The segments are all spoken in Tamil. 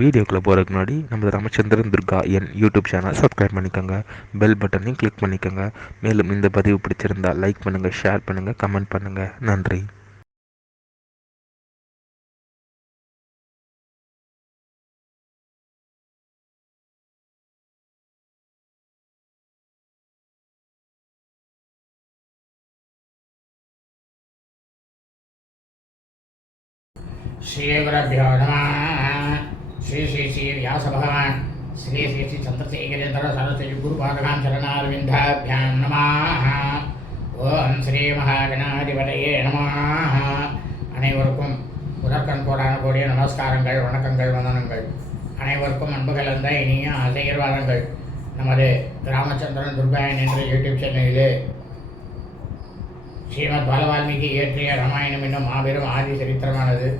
வீடியோக்குள்ளே போகிறதுக்கு முன்னாடி நம்ம ராமச்சந்திரன் துர்கா என் யூடியூப் சேனல் சப்ஸ்கிரைப் பண்ணிக்கோங்க, பெல் பட்டனையும் கிளிக் பண்ணிக்கோங்க. மேலும் இந்த பதிவு பிடிச்சிருந்தால் லைக் பண்ணுங்கள், ஷேர் பண்ணுங்கள், கமெண்ட் பண்ணுங்கள். நன்றி. श्रीगुरुभ्यो नमः. श्री श्री श्री व्यास भगवान श्री श्री श्री चंद्रशेखरेन्द्र सरस्वती गुरुपादकां चरणारविन्दाभ्यां नमः. ओम श्री महागणाधिपतये நமः. அனைவருக்கும் முதற்கண் கோடான கோடிய நமஸ்காரங்கள், வணக்கங்கள், வந்தனங்கள். அனைவருக்கும் அன்பு கலந்த இனிய ஆசீர்வாதங்கள். நமது ராமச்சந்திரன் துர்காயன் என்ற யூடியூப் சேனலிலே ஸ்ரீமத் பாலவால்மீகி இயற்றிய ராமாயணம் என்னும் மாபெரும் ஆதி சரித்திரமானது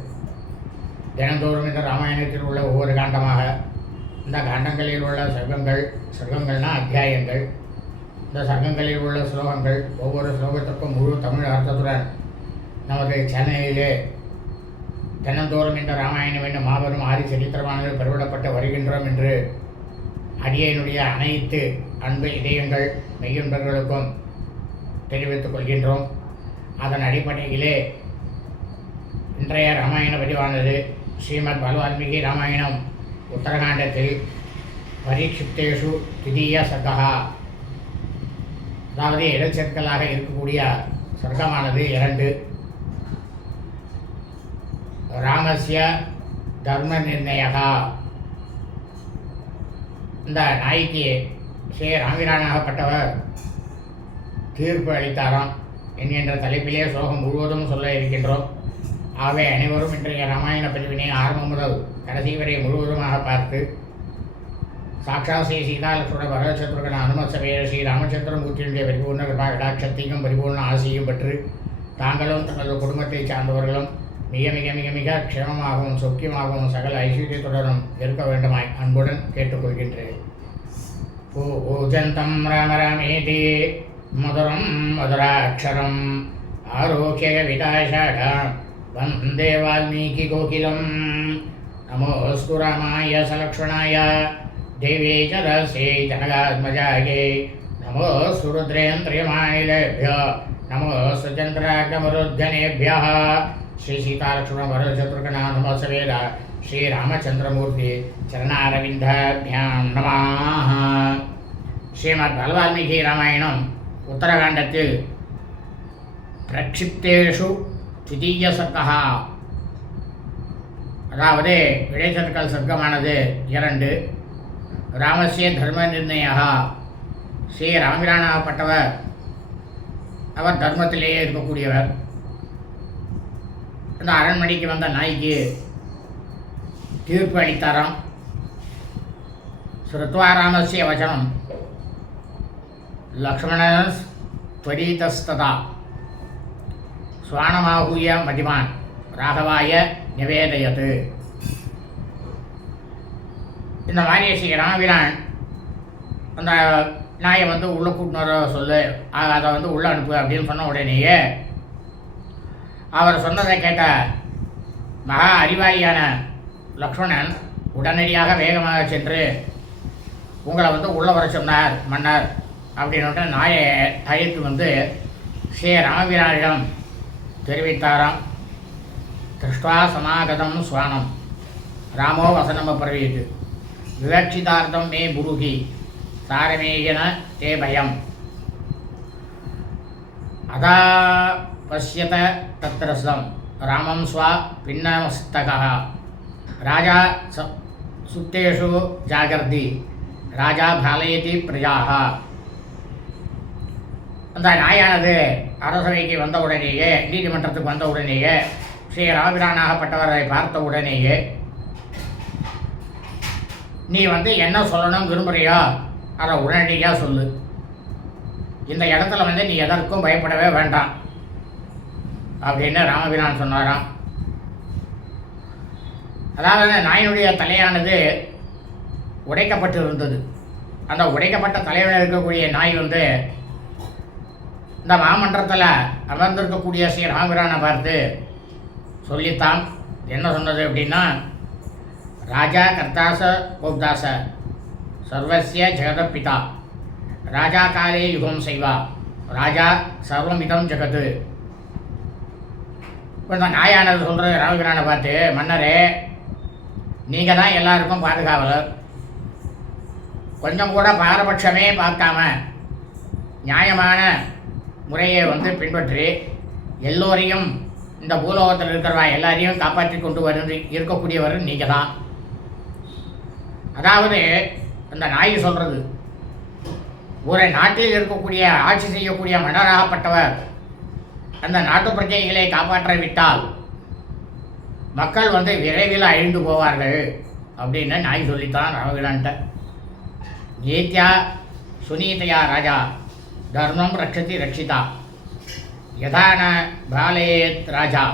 தினந்தோறும் இந்த ராமாயணத்தில் உள்ள ஒவ்வொரு காண்டமாக, இந்த காண்டங்களில் உள்ள சர்க்கங்கள்னா அத்தியாயங்கள், இந்த சர்க்கங்களில் உள்ள ஸ்லோகங்கள், ஒவ்வொரு ஸ்லோகத்துக்கும் முழு தமிழ் அர்த்தத்துடன் நமது சேனலிலே தினந்தோறும் இந்த ராமாயணம் என்னும் மாபெரும் ஆதி சரித்திரமானது பெருவிடப்பட்டு வருகின்றோம் என்று அடியனுடைய அனைத்து அன்பு இதயங்கள் மெய்யன்பர்களுக்கும் தெரிவித்துக் கொள்கின்றோம். அதன் அடிப்படையிலே இன்றைய ராமாயண பதிவானது ஸ்ரீமத் பாலவால்மீகி ராமாயணம் உத்தரகாண்டத்தில் பரீட்சித்தேஷு திதீய சர்க்கா, அதாவது இடைச்சற்களாக இருக்கக்கூடிய சர்க்கமானது 2. ராமஸ்ய தர்ம நிர்ணயா, இந்த நாய்க்கு ஸ்ரீ ராமிரானாகப்பட்டவர் தீர்ப்பு அளித்தாராம் என்கின்ற தலைப்பிலே ஸ்லோகம் முழுவதும் சொல்ல இருக்கின்றோம். ஆகவே அனைவரும் இன்றைய ராமாயண பதிவினை ஆரம்பம் முதல் கடைசி வரை முழுவதுமாக பார்த்து சாட்சாத் ஸ்ரீ சீதாலட்சுமண பரதசத்ருகன அனுமசபைய ஸ்ரீ ராமச்சந்திரமூர்த்தியுடைய பரிபூர்ண கிருபா கடாட்சத்தையும் பரிபூர்ண ஆசையும் பெற்று தாங்களும் தங்களது குடும்பத்தை சார்ந்தவர்களும் மிக மிக மிக மிக க்ஷேமமாகவும் சௌக்கியமாகவும் சகல ஐஸ்வர்யத்துடனும் இருக்க வேண்டுமாய் அன்புடன் கேட்டுக்கொள்கின்றேன். பூஜந்தம் ராம ராமேதி மதுரம் மதுராட்சரம் ஆரோக்கிய விதாஷாடாம் வந்தே வால்மீகி கோகிலம். நமோஸ்து ராமாய சலக்ஷ்மணாய தேவே ச ரஸ்யே ஜனகாத்மஜாயே நமோஸ்து ருத்ரேந்திரியமானிலேभ्यो நமோஸ்து சந்திராகமருத்கனேभ्यः. ஸ்ரீ சீதாலக்ஷ்மண பரதசத்ருகனா நமசவேத ஸ்ரீ ராமச்சந்திரமூர்த்தி சரணாரவிந்தாभ्यां நமः. ஸ்ரீமத் பாலவால்மீகி ராமாயணம் உத்தரகாண்டத்தில் பிரக்ஷிப்தேஷு திதீய சர்க்கா, அதாவது இடைச்சற்கள் சர்க்கமானது 2. ராமஸ்ய தர்ம நிர்ணயா, ஸ்ரீ ராமிரானாகப்பட்டவர் அவர் தர்மத்திலேயே இருக்கக்கூடியவர். இந்த அரண்மனைக்கு வந்த நாய்க்கு தீர்ப்பு அளித்தாராம். ஸ்ருத்வா ராமஸ்ய வசனம் லக்ஷ்மணன் त्वरीतस्तदा स्वानमाहूय मतिमान् ராகவாய நிவேதயது. இந்த மாதிரி ஸ்ரீ ராமபிரான் அந்த நாயை உள்ளே கூட்டினு சொல்லு, அதை உள்ளே அனுப்பு அப்படின்னு சொன்ன உடனேயே அவர் சொன்னதை கேட்ட மகா அறிவாளியான லக்ஷ்மணன் உடனடியாக வேகமாக சென்று உங்களை உள்ளே வர சொன்னார் மன்னர் அப்படின்னுட்டு நாயை அழைத்து ஸ்ரீ ராமபிரானிடம் தெரிவித்தாராம். திருஷ்டுவா சமாகதம் ஸ்வானம் ராமோ வசனம் அப்ரவீத் விவக்ஷிதார்த்தம் மே புருகி சாரமேயன தே பயம் அதா பசியத தத்ரஸ்தம் ராமம் ஸ்வா பின்னமஸ்தகா ராஜா சுப்தேஷு ஜாகர்தி ராஜா பாலயதி பிரஜாக. அந்த நாயானது அரசவைக்கு வந்த உடனேயே, நீதிமன்றத்துக்கு வந்த உடனேயே, ஸ்ரீ ராமபிரானாகப்பட்டவரை பார்த்த உடனேயே நீ என்ன சொல்லணும் விரும்புகிறியோ அதை உடனடியாக சொல்லு, இந்த இடத்துல நீ எதற்கும் பயப்படவே வேண்டாம் அப்படின்னு ராமபிரான் சொன்னாராம். அதாவது நாயினுடைய தலையானது உடைக்கப்பட்டு இருந்தது. அந்த உடைக்கப்பட்ட தலையில் இருக்கக்கூடிய நாய் இந்த மாமன்றத்தில் அமர்ந்திருக்கக்கூடிய ஸ்ரீ ராமபிரானை பார்த்து சொல்லித்தான் என்ன சொன்னது அப்படின்னா, ராஜா கர்த்தாச பௌத்தாச சர்வஸ்ய ஜெகதப்பிதா ராஜா காலே யுகம் செய்வா ராஜா சர்வமிதம் ஜெகத்து. இப்போ இந்த நாயானது சொல்கிறது ராமபிரானை பார்த்து, மன்னரே நீங்கள் தான் எல்லாருக்கும் பாதுகாவலர், கொஞ்சம் கூட பாரபட்சமே பார்க்காம நியாயமான முறையை பின்பற்றி எல்லோரையும் இந்த பூலோகத்தில் இருக்கிறவா எல்லாரையும் காப்பாற்றி கொண்டு இருக்கக்கூடியவர் நீங்கள் தான். அதாவது அந்த நாய் சொல்கிறது, ஒரு நாட்டில் இருக்கக்கூடிய ஆட்சி செய்யக்கூடிய மன்னராகப்பட்டவர் அந்த நாட்டு பிரஜைகளை காப்பாற்ற விட்டால் மக்கள் விரைவில் அழிந்து போவார்கள் அப்படின்னு நாய் சொல்லித்தான் ராமபிரான்ட்ட. நீத்யா சுனீதையா ராஜா தர்மம் ரட்சதி ரட்சிதா யதான பாலயேத் ராஜா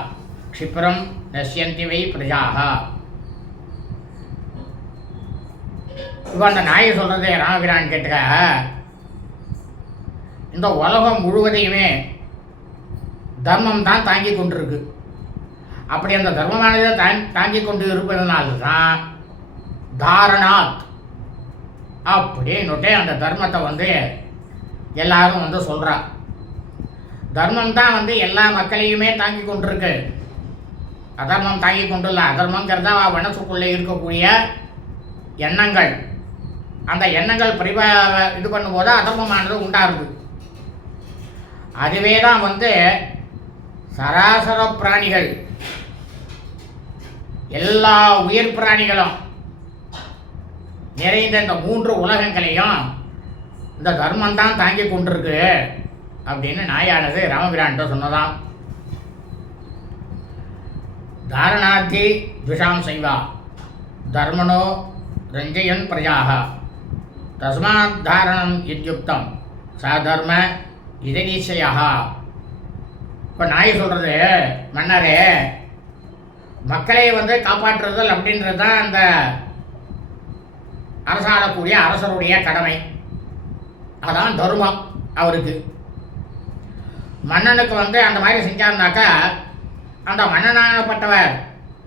க்ஷிப்ரம் நஷ்யந்தி வை பிரஜாக. இப்போ அந்த நாயை சொல்கிறது ராமபிரான் கேட்டுக்க, இந்த உலகம் முழுவதையுமே தர்மம் தான் தாங்கி கொண்டிருக்கு. அப்படி அந்த தர்மமானதை தாங்கி கொண்டு இருப்பதனால தான் தாரணாத் அப்படின்னுட்டே அந்த தர்மத்தை எல்லாரும் சொல்கிறா. தர்மம் தான் எல்லா மக்களையுமே தாங்கி கொண்டிருக்கு. அதர்மம் தாங்கி கொண்டு இல்லை. அதர்மங்கிறத மனசுக்குள்ளே இருக்கக்கூடிய எண்ணங்கள். அந்த எண்ணங்கள் இது பண்ணும்போது அதர்மமானது உண்டாகுது. அதுவே தான் சராசர பிராணிகள், எல்லா உயிர் பிராணிகளும் நிறைந்த இந்த 3 உலகங்களையும் இந்த தர்மம் தான் தாங்கி கொண்டிருக்கு அப்படின்னு நாயானது ராமபிரான்ட்ட சொன்னதாம். தாரணாத்தி துஷாம் செய்வா தர்மனோ ரஞ்சயன் பிரஜாக தஸ்மாத் தாரணம் இத்யுக்தம் சாதர்ம இது நிச்சயா. இப்போ நாய் சொல்கிறது, மன்னரே மக்களை காப்பாற்றுதல் அப்படின்றது தான் அந்த அரசாளக்கூடிய அரசருடைய கடமை. அதான் தர்மம் அவருக்கு. மன்னனுக்கு அந்த மாதிரி செஞ்சார்னாக்கா அந்த மன்னனாகப்பட்டவர்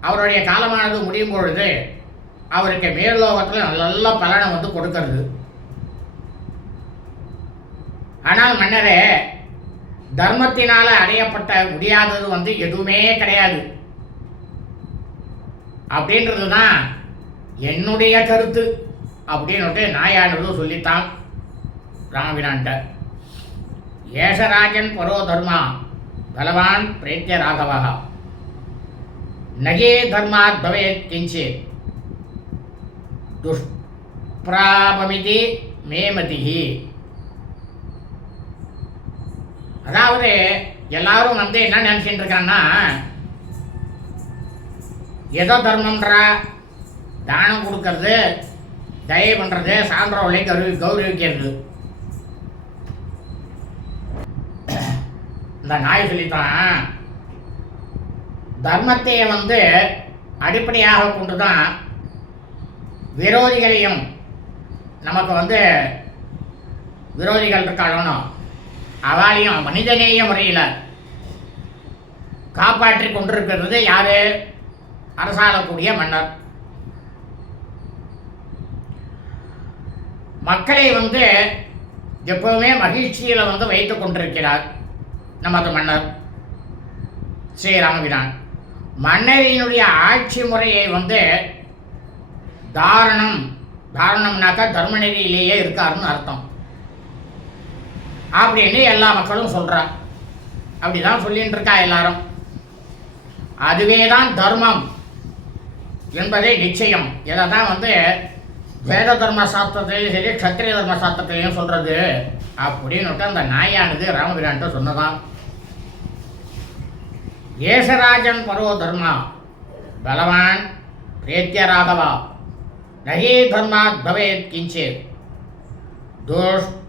அவருடைய காலமானது முடியும் பொழுது அவருக்கு மேல்லோகத்தில் நல்ல பலனை கொடுக்கறது. ஆனால் மன்னரே தர்மத்தினால் அடையப்பட்ட முடியாதது எதுவுமே கிடையாது அப்படின்றது தான் என்னுடைய கருத்து அப்படின்னுட்டு நாயானது சொல்லித்தான் ராமபிரான்ட்ட. ஏஷராஜன் பரோ தர்மா பலவான் பிரேத்திய ராகவா நகே தர்மாத் பவேத் கிஞ்சித் துஷ்பிராபமிதி மேமதிஹி. அதாவது எல்லாரும் என்ன நினைச்சிட்டு இருக்காங்கன்னா, ஏதோ தர்மம்ன்றா தானம் கொடுக்கறது, தயை பண்ணுறது, சான்றோர்களை கௌரவிக்கிறது. இந்த நாய் சொல்லித்தான் தர்மத்தை அடிப்படையாக கொண்டு தான் விரோதிகளையும் நமக்கு விரோதிகள் இருக்காளணும் அவளையும் மனிதநேய முறையில் காப்பாற்றி கொண்டிருக்கிறது யாரு? அரசாளக்கூடிய மன்னர். மக்களை எப்பவுமே மகிழ்ச்சியில் வைத்துக் கொண்டிருக்கிறார் நமது மன்னர் ஸ்ரீராமபிரான். மன்னரினுடைய ஆட்சி முறையை தாரணம்னாக்கா தர்ம நெறியிலேயே இருக்காருன்னு அர்த்தம் அப்படின்னு எல்லா மக்களும் சொல்றா. அப்படிதான் சொல்லிட்டு இருக்கா எல்லாரும். அதுவே தான் தர்மம் என்பதே நிச்சயம். இதை தான் வேத தர்ம சாஸ்திரத்திலையும் சரி க்ஷத்திரிய தர்ம சாஸ்திரத்திலையும் சொல்றது அப்படின்னு அந்த நாயானது ராமபிரான்ட்ட சொன்னதான். ஏசராஜன் பரோ தர்மா பலவான் பிரேத்திய ராகவா நகே தர்மாத் பவேத் கிஞ்சித் துஷ்பிராபமிதி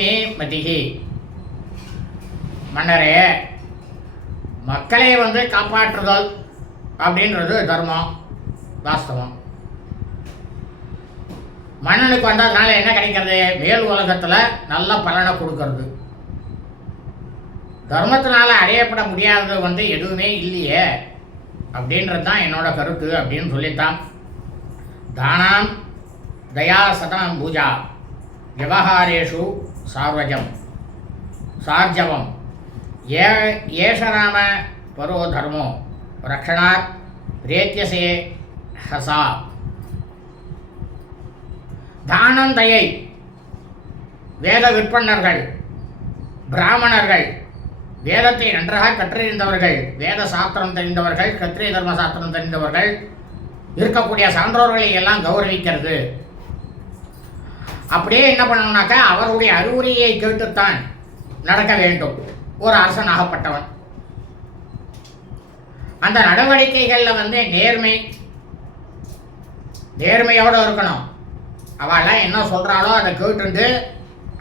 மே மதிஹி. மன்னரே மக்களை காப்பாற்றுதல் அப்படின்றது தர்மம், வாஸ்தவம். மன்னனுக்கு வந்ததுனால என்ன கிடைக்கிறது? மேல் உலகத்தில் நல்ல பலனை கொடுக்கறது. தர்மத்தினால அடையப்பட முடியாதது எதுவுமே இல்லையே. அப்படின்றது தான் என்னோட கருத்து அப்படின்னு சொல்லித்தான். தானாம் தயா சதம் பூஜா விவகாரேஷு சார்ஜவம் ஏஷராம பரோ தர்மோ ரக்ஷணாத் ரேத்தியசே ஹசா. தானம் தயை வேத விற்பன்னர்கள், பிராமணர்கள், வேதத்தை நன்றாக கற்றறிந்தவர்கள், வேத சாஸ்திரம் தெரிந்தவர்கள், கத்திரிய தர்ம சாஸ்திரம் தெரிந்தவர்கள் இருக்கக்கூடிய சான்றோர்களை எல்லாம் கௌரவிக்கிறது. அப்படியே என்ன பண்ணணும்னாக்கா அவருடைய அறிவுரையை கேட்டுத்தான் நடக்க வேண்டும் ஒரு அரசனாகப்பட்டவன். அந்த நடவடிக்கைகளில் நேர்மையோடு இருக்கணும். அவெல்லாம் என்ன சொல்கிறாளோ அதை கேட்டுட்டு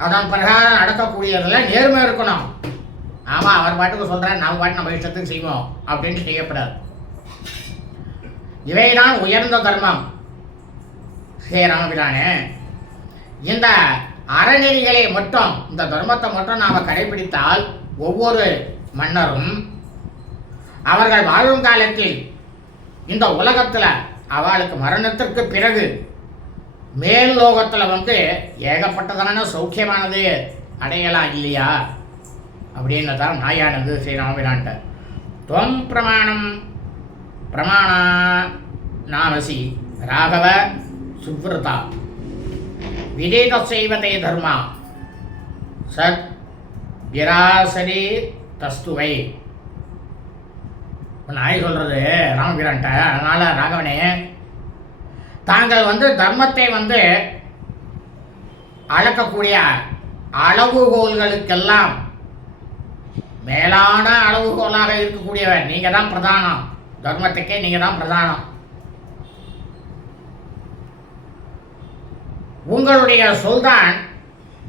அதன் பிரகாரம் நடக்கக்கூடியதில் நேர்மை இருக்கணும். ஆமாம், அவர் பாட்டுக்கு சொல்கிறார், நம்ம பாட்டு நம்ம இஷ்டத்துக்கு செய்வோம் அப்படின்ட்டு செய்யப்படாது. இவைதான் உயர்ந்த தர்மம். ஸ்ரீராமபிரானே, இந்த அறநெறிகளை மட்டும், இந்த தர்மத்தை மட்டும் நாம் கடைபிடித்தால் ஒவ்வொரு மன்னரும் அவர்கள் வாழும் காலத்தில் இந்த உலகத்தில் அவளுக்கு மரணத்திற்கு பிறகு மேல் லோகத்தில் ஏகப்பட்டதான சௌக்கியமானது அடையலாம் இல்லையா அப்படின்னு தான் நாயானது ஸ்ரீராமபிரான்ட்ட. துவம் பிரமாணா நாமசி ராகவ சுப்ரதா விதேத செய்வதே தர்மா சத் விராசரி தஸ்துவை. நாய் சொல்கிறது ராமபிரான்ட்ட. அதனால் ராகவனே, தாங்கள் தர்மத்தை அளக்கக்கூடிய அளவுகோல்களுக்கெல்லாம் மேலான அளவுகோலாக இருக்கக்கூடியவர் நீங்கள் தான் பிரதானம். தர்மத்துக்கே நீங்கள் தான் பிரதானம். உங்களுடைய சொல்தான்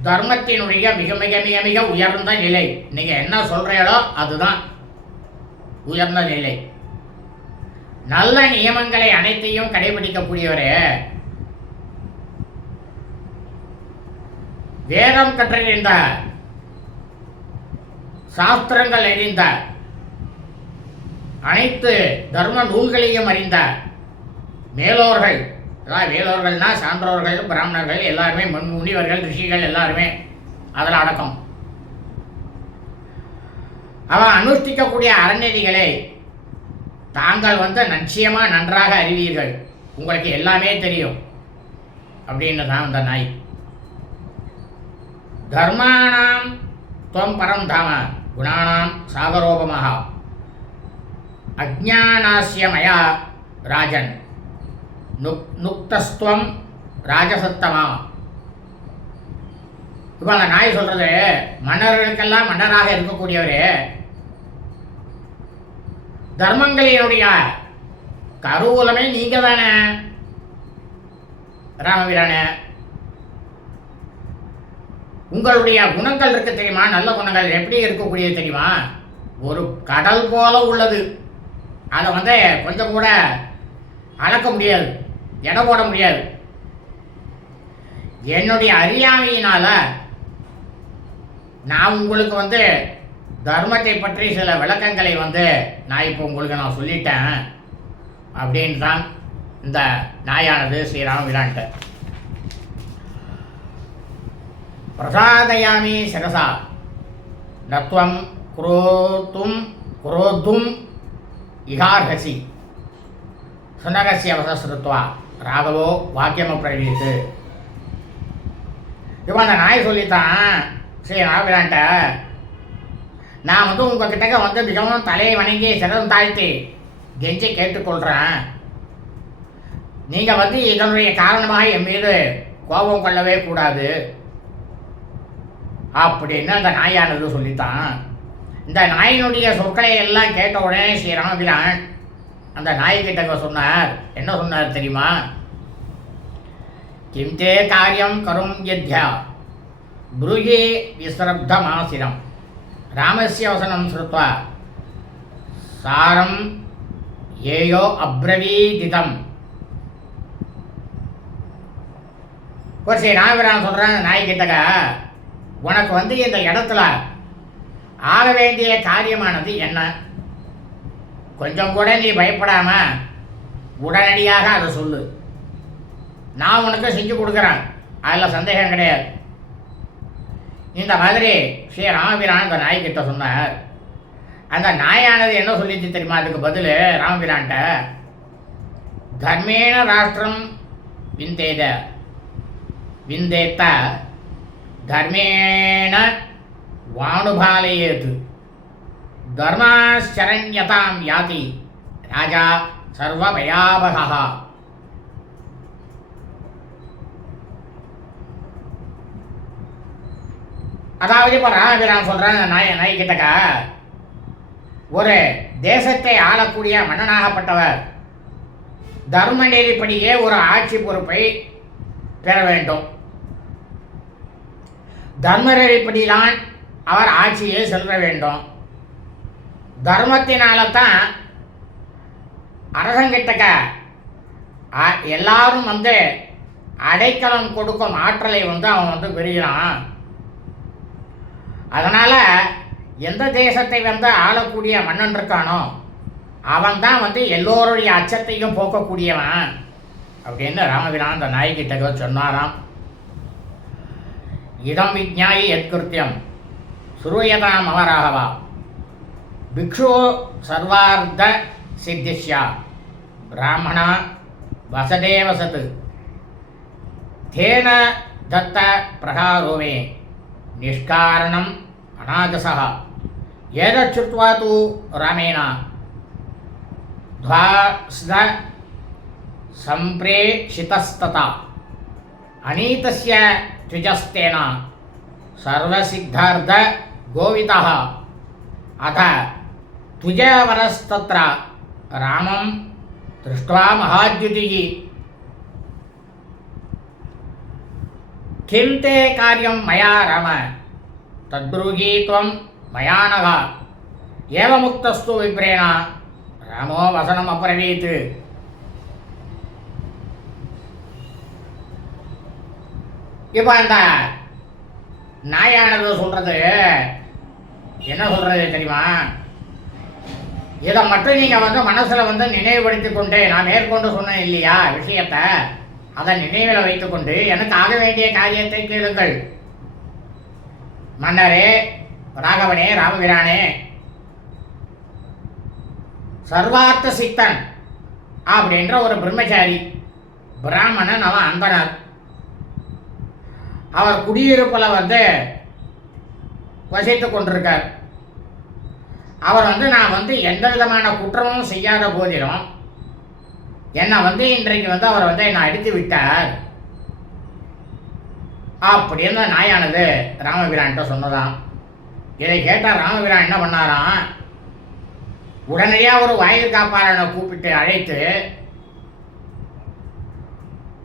தர்மத்தினுடைய மிக மிக மிக மிக உயர்ந்த நிலை. நீங்கள் என்ன சொல்கிறீங்களோ அதுதான் உயர்ந்த நிலை. நல்ல நியமங்களை அனைத்தையும் கடைபிடிக்கக்கூடியவரே, வேதம் கற்றறிந்த, சாஸ்திரங்கள் அறிந்த, அனைத்து தர்ம நூல்களையும் அறிந்த மேலோர்கள், அதாவது மேலோர்கள்னா சான்றோர்கள், பிராமணர்கள் எல்லாருமே, முனிவர்கள், ரிஷிகள் எல்லாருமே அதில் அடக்கம். அவன் அனுஷ்டிக்கக்கூடிய அறநெறிகளை தாங்கள் நிச்சயமாக நன்றாக அறிவீர்கள், உங்களுக்கு எல்லாமே தெரியும் அப்படின்னு தான் அந்த நாய். தர்மானாம் துவம் பரம் தாம குணானாம் சாகரோபமாக அஜ்ஞானாஸ்ய மயா ராஜன் நுக்தஸ்துவம் ராஜசத்தமா. இப்போ அந்த நாய் சொல்கிறது, மன்னர்களுக்கெல்லாம் மன்னராக இருக்கக்கூடியவரே, தர்மங்களினுடைய கருவூலமே நீங்க தானே ராமபிரானே. உங்களுடைய குணங்கள் இருக்கு தெரியுமா, நல்ல குணங்கள் எப்படி இருக்கக்கூடியது தெரியுமா, ஒரு கடல் போல உள்ளது. அதை கொஞ்சம் கூட அளக்க முடியாது, எடை போட முடியாது. என்னுடைய அறியாமையினால நான் உங்களுக்கு தர்மத்தை பற்றி சில விளக்கங்களை நான் இப்போ உங்களுக்கு நான் சொல்லிட்டேன் அப்படின்னு தான் இந்த நாயானது ஸ்ரீராமபிரான்ட்ட. பிரசாதயாமி சிரசா நத்வம் குரோத்தும் இகார்ஹசி சுனகசிய வசஸ்ருத்வா ராகவோ வாக்கியம பிரவீத்து. இப்போ அந்த நாய் சொல்லித்தான் ஸ்ரீராமபிரான்ட்ட, நான் உங்ககிட்ட மிகவும் தலையை வணங்கி சிரம் தாழ்த்தி கெஞ்சி கேட்டுக்கொள்கிறேன், நீங்கள் இதனுடைய காரணமாக என் மீது கோபம் கொள்ளவே கூடாது அப்படின்னு அந்த நாயானது சொல்லித்தான். இந்த நாயினுடைய சொற்களை எல்லாம் கேட்ட உடனே ஸ்ரீராமபிரான் அந்த நாய்கிட்ட சொன்னார். என்ன சொன்னார் தெரியுமா, கிம்தே காரியம் கரும் யத்யா ப்ரூயே விஸ்ரப்தமாசிரம் ராமஸ்ய வசனம் ஸ்ருத்வா சாரம் ஏயோ அப்ரவீதிதம். ஒரு சரி ராமபிரான் சொல்கிறான் நாய்கிட்டக, உனக்கு இந்த இடத்துல ஆக வேண்டிய காரியமானது என்ன, கொஞ்சம் கூட நீ பயப்படாம உடனடியாக அதை சொல்லு, நான் உனக்கு செஞ்சு கொடுக்குறேன், அதில் சந்தேகம் கிடையாது. இந்த மாதிரி ஸ்ரீ ராமபிரான் அந்த நாய்கிட்ட சொன்னார். அந்த நாயானது என்ன சொல்லிச்சு தெரியுமா? அதுக்கு பதில் ராமபிரான்ட்ட, தர்மேண ராஷ்டிரம் விந்தேத விந்தேத்த தர்மேண வானுபாலயேத் தர்மாச்சரண்யதாம் யாதி ராஜா சர்வபயாபகா. அதாவது இப்போ ராமபிரான் சொல்கிறேன் நாய்கிட்டக்கா, ஒரு தேசத்தை ஆளக்கூடிய மன்னனாகப்பட்டவர் தர்ம நெறிப்படியே ஒரு ஆட்சி பொறுப்பை பெற வேண்டும். தர்ம நெறிப்படிதான் அவர் ஆட்சியை செல்ல வேண்டும். தர்மத்தினால தான் அரசங்கிட்டக்க எல்லாரும் அடைக்கலம் கொடுக்கும் ஆற்றலை அவன் பெறுகிறான். அதனால் எந்த தேசத்தை ஆளக்கூடிய மன்னன் இருக்கானோ அவன் தான் எல்லோருடைய அச்சத்தையும் போக்கக்கூடியவன் அப்படின்னு ராமபிரான் அந்த நாய்கிட்ட சொன்னாராம். இதம் விஜ்ஞாயி யத்கிருத்தியம் சுரூயதாம் அமராகவா பிக்ஷு சர்வார்த்த சித்திஷ்யா பிராமணா வசதேவசத் தேன தத்த பிரகாரோமே நிஷ்காரணம் அநாகசா ஏதச்சுத்வா தூ ராமேண த்வாஸ்த சம்பிரேஷிதஸ்ததா அநீதஸ்ய த்விஜஸ்தேன சர்வசித்தார்த்த கோவிதः அத துஜவரஸ்தத்ர ராமம் திருஷ்ட்வா மகாத்யுதிः கிம் தே காரியம் மயா ராம தத்ப்ரூஹி த்வம் மயா நக ஏவமுக்தஸ்து விப்ரேண ராமோ வசனம் அப்ரவீத். இப்போ அந்த நாயானது சொல்றது என்ன சொல்றது தெரியுமா? இதை மட்டும் நீங்கள் மனசில் நினைவுபடுத்தி கொண்டு நான் மேற்கொண்டு சொன்னேன் இல்லையா விஷயத்தை, அதை நினைவில் வைத்துக்கொண்டு எனக்கு ஆக வேண்டிய காரியத்தை கேளுங்கள். மன்னரே, ராகவனே, ராமபிரானே, சர்வார்த்த சித்தன் அப்படின்ற ஒரு பிரம்மச்சாரி பிராமணன், அவன் அந்தனர். அவர் குடியிருப்பில் வசித்து கொண்டிருக்கார். அவர் நான் எந்த விதமான குற்றமும் செய்யாத போதிலும் என்னை இன்றைக்கு அவர் என்னை அடித்து விட்டார் அப்படின்னு நாயானது ராமபிரான்கிட்ட சொன்னதாம். இதை கேட்டால் ராமபிரான் என்ன பண்ணாராம், உடனடியாக ஒரு வாயில் காப்பாளனை கூப்பிட்டு அழைத்து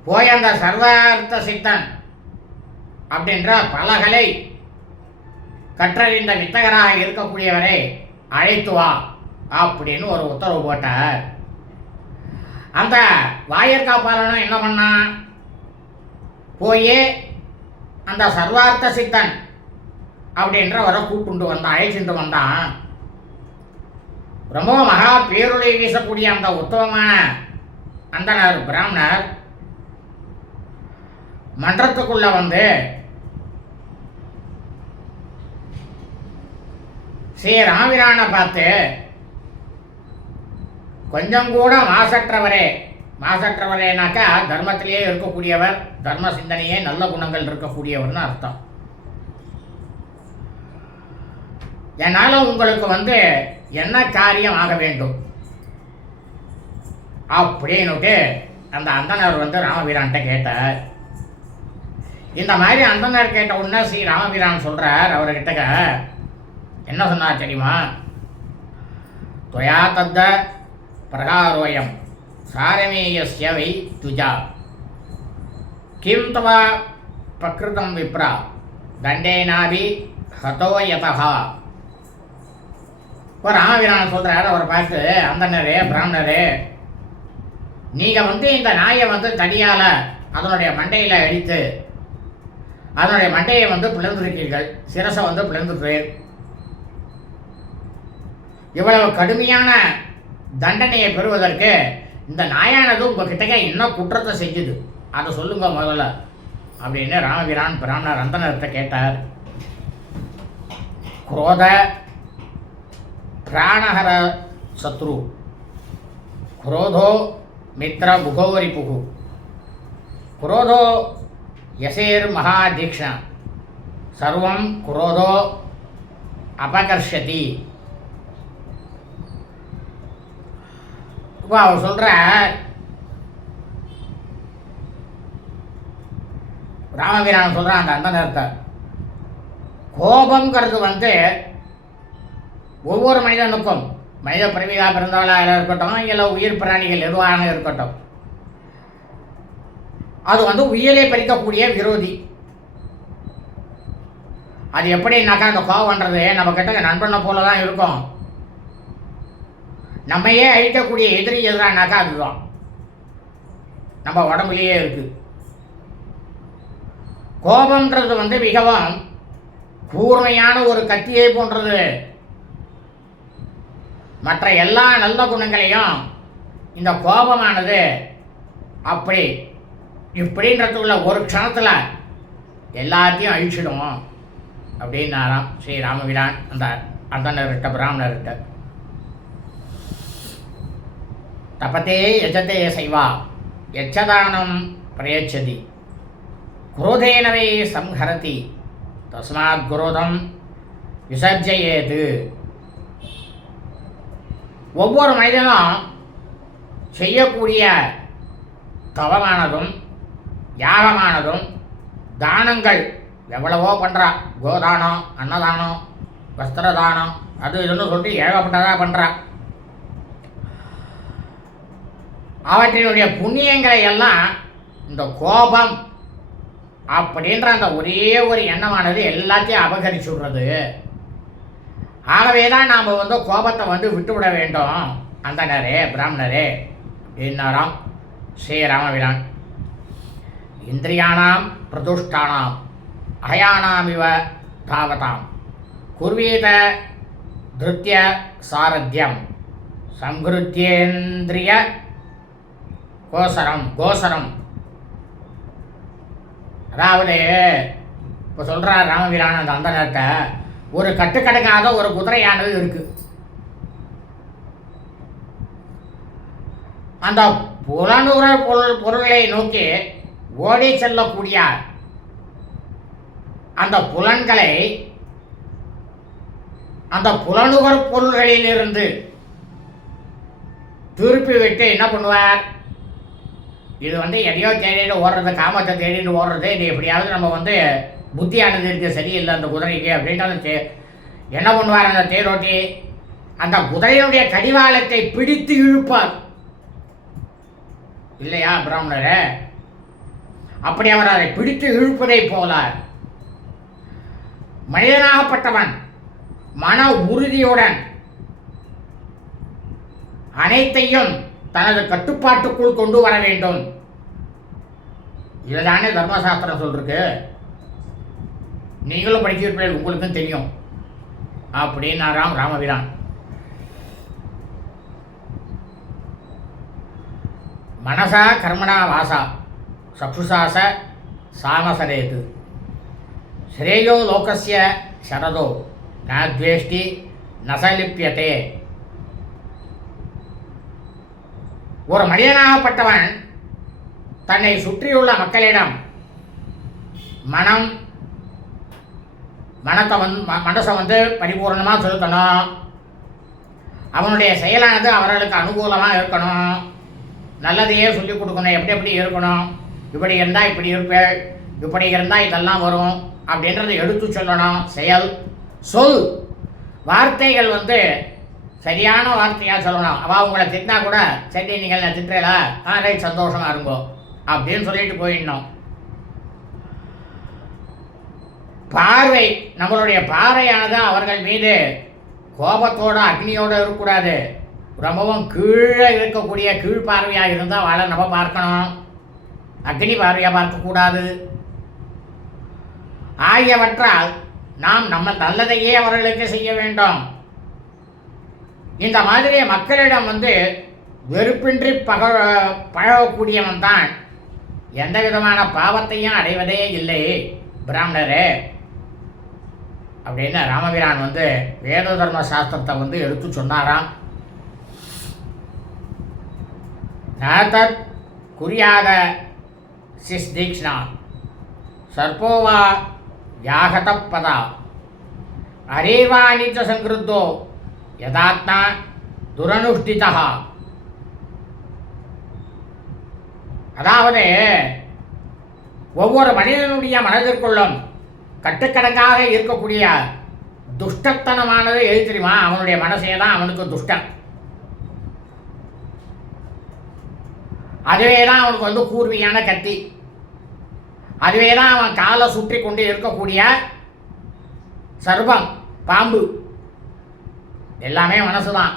போய் அந்த சர்வார்த்த சித்தன் அப்படின்ற பலகலை கற்றறிந்த வித்தகராக இருக்கக்கூடியவரை அழைத்து வா அப்படின்னு ஒரு உத்தரவு போட்டார். அந்த வாயற்காப்பாளனும் என்ன பண்ணான், போய் அந்த சர்வார்த்த சித்தன் அப்படின்றவரை கூப்பிட்டு வந்தான், அழைச்சிட்டு வந்தான். ரொம்ப மகா பேருளை வீசக்கூடிய அந்த உத்தமமான அந்தனர் பிராமணர் மன்றத்துக்குள்ள ஸ்ரீ ராமபிரானை பார்த்து, கொஞ்சம் கூட மாசற்றவரேனாக்கா தர்மத்திலேயே இருக்கக்கூடியவர், தர்ம சிந்தனையே நல்ல குணங்கள் இருக்கக்கூடியவர்னு அர்த்தம். என்னால் உங்களுக்கு என்ன காரியம் ஆக வேண்டும் அப்படின்னுட்டு அந்த அந்தனர் ராமபிரான்கிட்ட கேட்டார். இந்த மாதிரி அந்தனர் கேட்ட உடனே ஸ்ரீ ராமபிரான் சொல்கிறார் அவர்கிட்ட, என்ன சொன்னார் தெரியுமா? துவயா தத்த பிரகாரோயம் சாரமேயஸ்ய வை துஜா கிம் தவ பிரகிருதம் விப்ரா தண்டேனாபி ஹதோயதா. இப்போ ராமபிரான் சொல்கிறார் அவரை பார்த்து, அந்தனரே, பிராமணரே, நீங்கள் இந்த நாயை தடியால் அதனுடைய மண்டையில் அடித்து அதனுடைய மண்டையை பிளந்திருக்கீர்கள், சிரசை பிளந்துட்டு. இவ்வளவு கடுமையான தண்டனையை பெறுவதற்கு இந்த நாயானது உங்ககிட்ட என்ன குற்றத்தை செஞ்சுது அதை சொல்லுங்க முதல்ல அப்படின்னு ராமபிரான் பிராமணர் அந்தனர்கிட்ட கேட்டார். குரோத பிராணஹர சத்ரு, குரோதோ மித்ர புகோரி புகு, குரோதோ யசேர் மகாதீக்ஷா, சர்வம் குரோதோ அபகர்ஷதி. இப்போ அவர் சொல்கிற ராமபிரான் சொல்கிறான் அந்த நேரத்தை, கோபங்கிறது ஒவ்வொரு மனிதனுக்கும், மனித பிறவியாக பிறந்தவளாக இருக்கட்டும் இல்லை உயிர் பிராணிகள் எதுவாக இருக்கட்டும், அது உயிரை பறிக்கக்கூடிய விரோதி. அது எப்படின்னாக்கா அந்த கோபம்ன்றது நம்ம கிட்ட நண்பனை போல தான் இருக்கும். நம்மையே அழிக்கக்கூடிய எதிரி எதிரானாக்கா அதுதான் நம்ம உடம்புலேயே இருக்கு. கோபம்ன்றது மிகவும் கூர்மையான ஒரு கத்தியை போன்றது. மற்ற எல்லா நல்ல குணங்களையும் இந்த கோபமானது அப்படி இப்படின்றதுக்குள்ள ஒரு க்ஷணத்தில் எல்லாத்தையும் அழிச்சிடும் அப்படின்னாராம் ஸ்ரீ ராமபிரான் அந்த அந்தனர்கிட்ட பிராமணர்கிட்ட. தபத்தே யஜதே சைவா யச்சதானம் பிரயச்சதி குரோதேனவை சம்ஹரதி தஸ்மாத் குரோதம் விசர்ஜயேது. ஒவ்வொரு மனிதனும் செய்யக்கூடிய தவமானதும் யாகமானதும் தானங்கள் எவ்வளவோ பண்ணுறா. கோதானம், அன்னதானம், வஸ்திரதானம், அது இதுன்னு சொல்லி ஏகப்பட்டதாக பண்ணுறா. அவற்றினுடைய புண்ணியங்களை எல்லாம் இந்த கோபம் அப்படின்ற அந்த ஒரே ஒரு எண்ணமானது எல்லாத்தையும் அபகரிச்சு விடுறது. ஆகவே தான் நாம் கோபத்தை விட்டுவிட வேண்டும் அந்தனரே பிராமணரே அப்படின்னாராம் ஸ்ரீ ராமபிரான். இந்திரியானாம் பிரதுஷ்டானாம் அயானாம் இவ தாவதாம் குர்வீத திருத்திய சாரத்தியம் சம்கிருத்தியேந்திரிய கோசரம். அதாவது இப்போ சொல்கிறார் ராமபிரான் அந்த அந்தனர்கிட்ட, ஒரு கட்டுக்கடங்காத ஒரு குதிரையானது இருக்கு. அந்த புலனுற பொருளை நோக்கி ஓடி செல்லக்கூடிய அந்த புலன்களை அந்த புலனுகர் பொருள்களிலிருந்து திருப்பி விட்டு என்ன பண்ணுவார், இது எதையோ தேடிட்டு ஓடுறது, காமத்தை தேடிட்டு ஓடுறது, இது எப்படியாவது நம்ம புத்தியானது இருக்கு சரியில்லை அந்த குதிரைக்கு அப்படின்ட்டு என்ன பண்ணுவார், அந்த தேரோட்டி அந்த குதிரையுடைய கடிவாளத்தை பிடித்து இழுப்பார் இல்லையா பிராமணரே? அப்படி அவர் அதை பிடித்து இழுப்பதை போல மனிதனாகப்பட்டவன் மன உறுதியுடன் அனைத்தையும் தனது கட்டுப்பாட்டுக்குள் கொண்டு வர வேண்டும். இதுதானே தர்மசாஸ்திரம் சொல்லிருக்கு. நீங்களும் படிச்சிருப்பீர்கள், உங்களுக்கும் தெரியும் அப்படின்னாராம் ராமபிரான். மனசா கர்மணா வாசா சப்சுசாச சாமசரேது ஸ்ரேயோ லோகஸ்ய சரதோ நாத்வேஷ்டி நசலிப்பியதே. ஒரு மனிதனாகப்பட்டவன் தன்னை சுற்றியுள்ள மக்களிடம் மனசை பரிபூர்ணமாக செலுத்தணும். அவனுடைய செயலானது அவர்களுக்கு அனுகூலமாக இருக்கணும். நல்லதையே சொல்லிக் கொடுக்கணும். எப்படி எப்படி இருக்கணும், இப்படி இருந்தால் இப்படி இருப்பேள், இப்படி இருந்தால் இதெல்லாம் வரும் அப்படின்றத எடுத்து சொல்லணும். செயல் சொல் வார்த்தைகள் சரியான வார்த்தையாக சொல்லணும். அவள் உங்களை திட்டினா கூட சரி நீங்கள் நான் திட்டுறல, ரைட் சந்தோஷமாக இருங்கோ அப்படின்னு சொல்லிட்டு போயிடணும். பார்வை, நம்மளுடைய பார்வையானது அவர்கள் மீது கோபத்தோடு அக்னியோடு இருக்கக்கூடாது. ரொம்பவும் கீழே இருக்கக்கூடிய கீழ்பார்வையாக இருந்தால் அவளை நம்ம பார்க்கணும். அக்னி பார்வையாக பார்க்கக்கூடாது. ஆகியவற்றால் நாம் நம்ம நல்லதையே அவர்களுக்கு செய்ய வேண்டும். இந்த மாதிரி மக்களிடம் வெறுப்பின்றி பழகக்கூடியவன் தான் எந்த விதமான பாவத்தையும் அடைவதே இல்லை பிராமணரே அப்படின்னு ராமபிரான் வேத தர்ம சாஸ்திரத்தை எடுத்து சொன்னாராம். நாதத் குறியாத சிஸ் தீக்ஷ்ணா சர்போவா யாகத பதா அரேவா அனிச்ச சங்கிருத்தோ யதாத்மா துரனுஷ்டிதா. அதாவது ஒவ்வொரு மனிதனுடைய மனதிற்குள்ளும் கட்டுக்கடங்காக இருக்கக்கூடிய துஷ்டத்தனமானது எது தெரியுமா? அவனுடைய மனசே தான் அவனுக்கு துஷ்டன். அதுவே தான் அவனுக்கு கூர்மையான கத்தி. அதுவே தான் அவன் காலை சுற்றி கொண்டு இருக்கக்கூடிய சர்வம், பாம்பு, எல்லாமே மனசு தான்.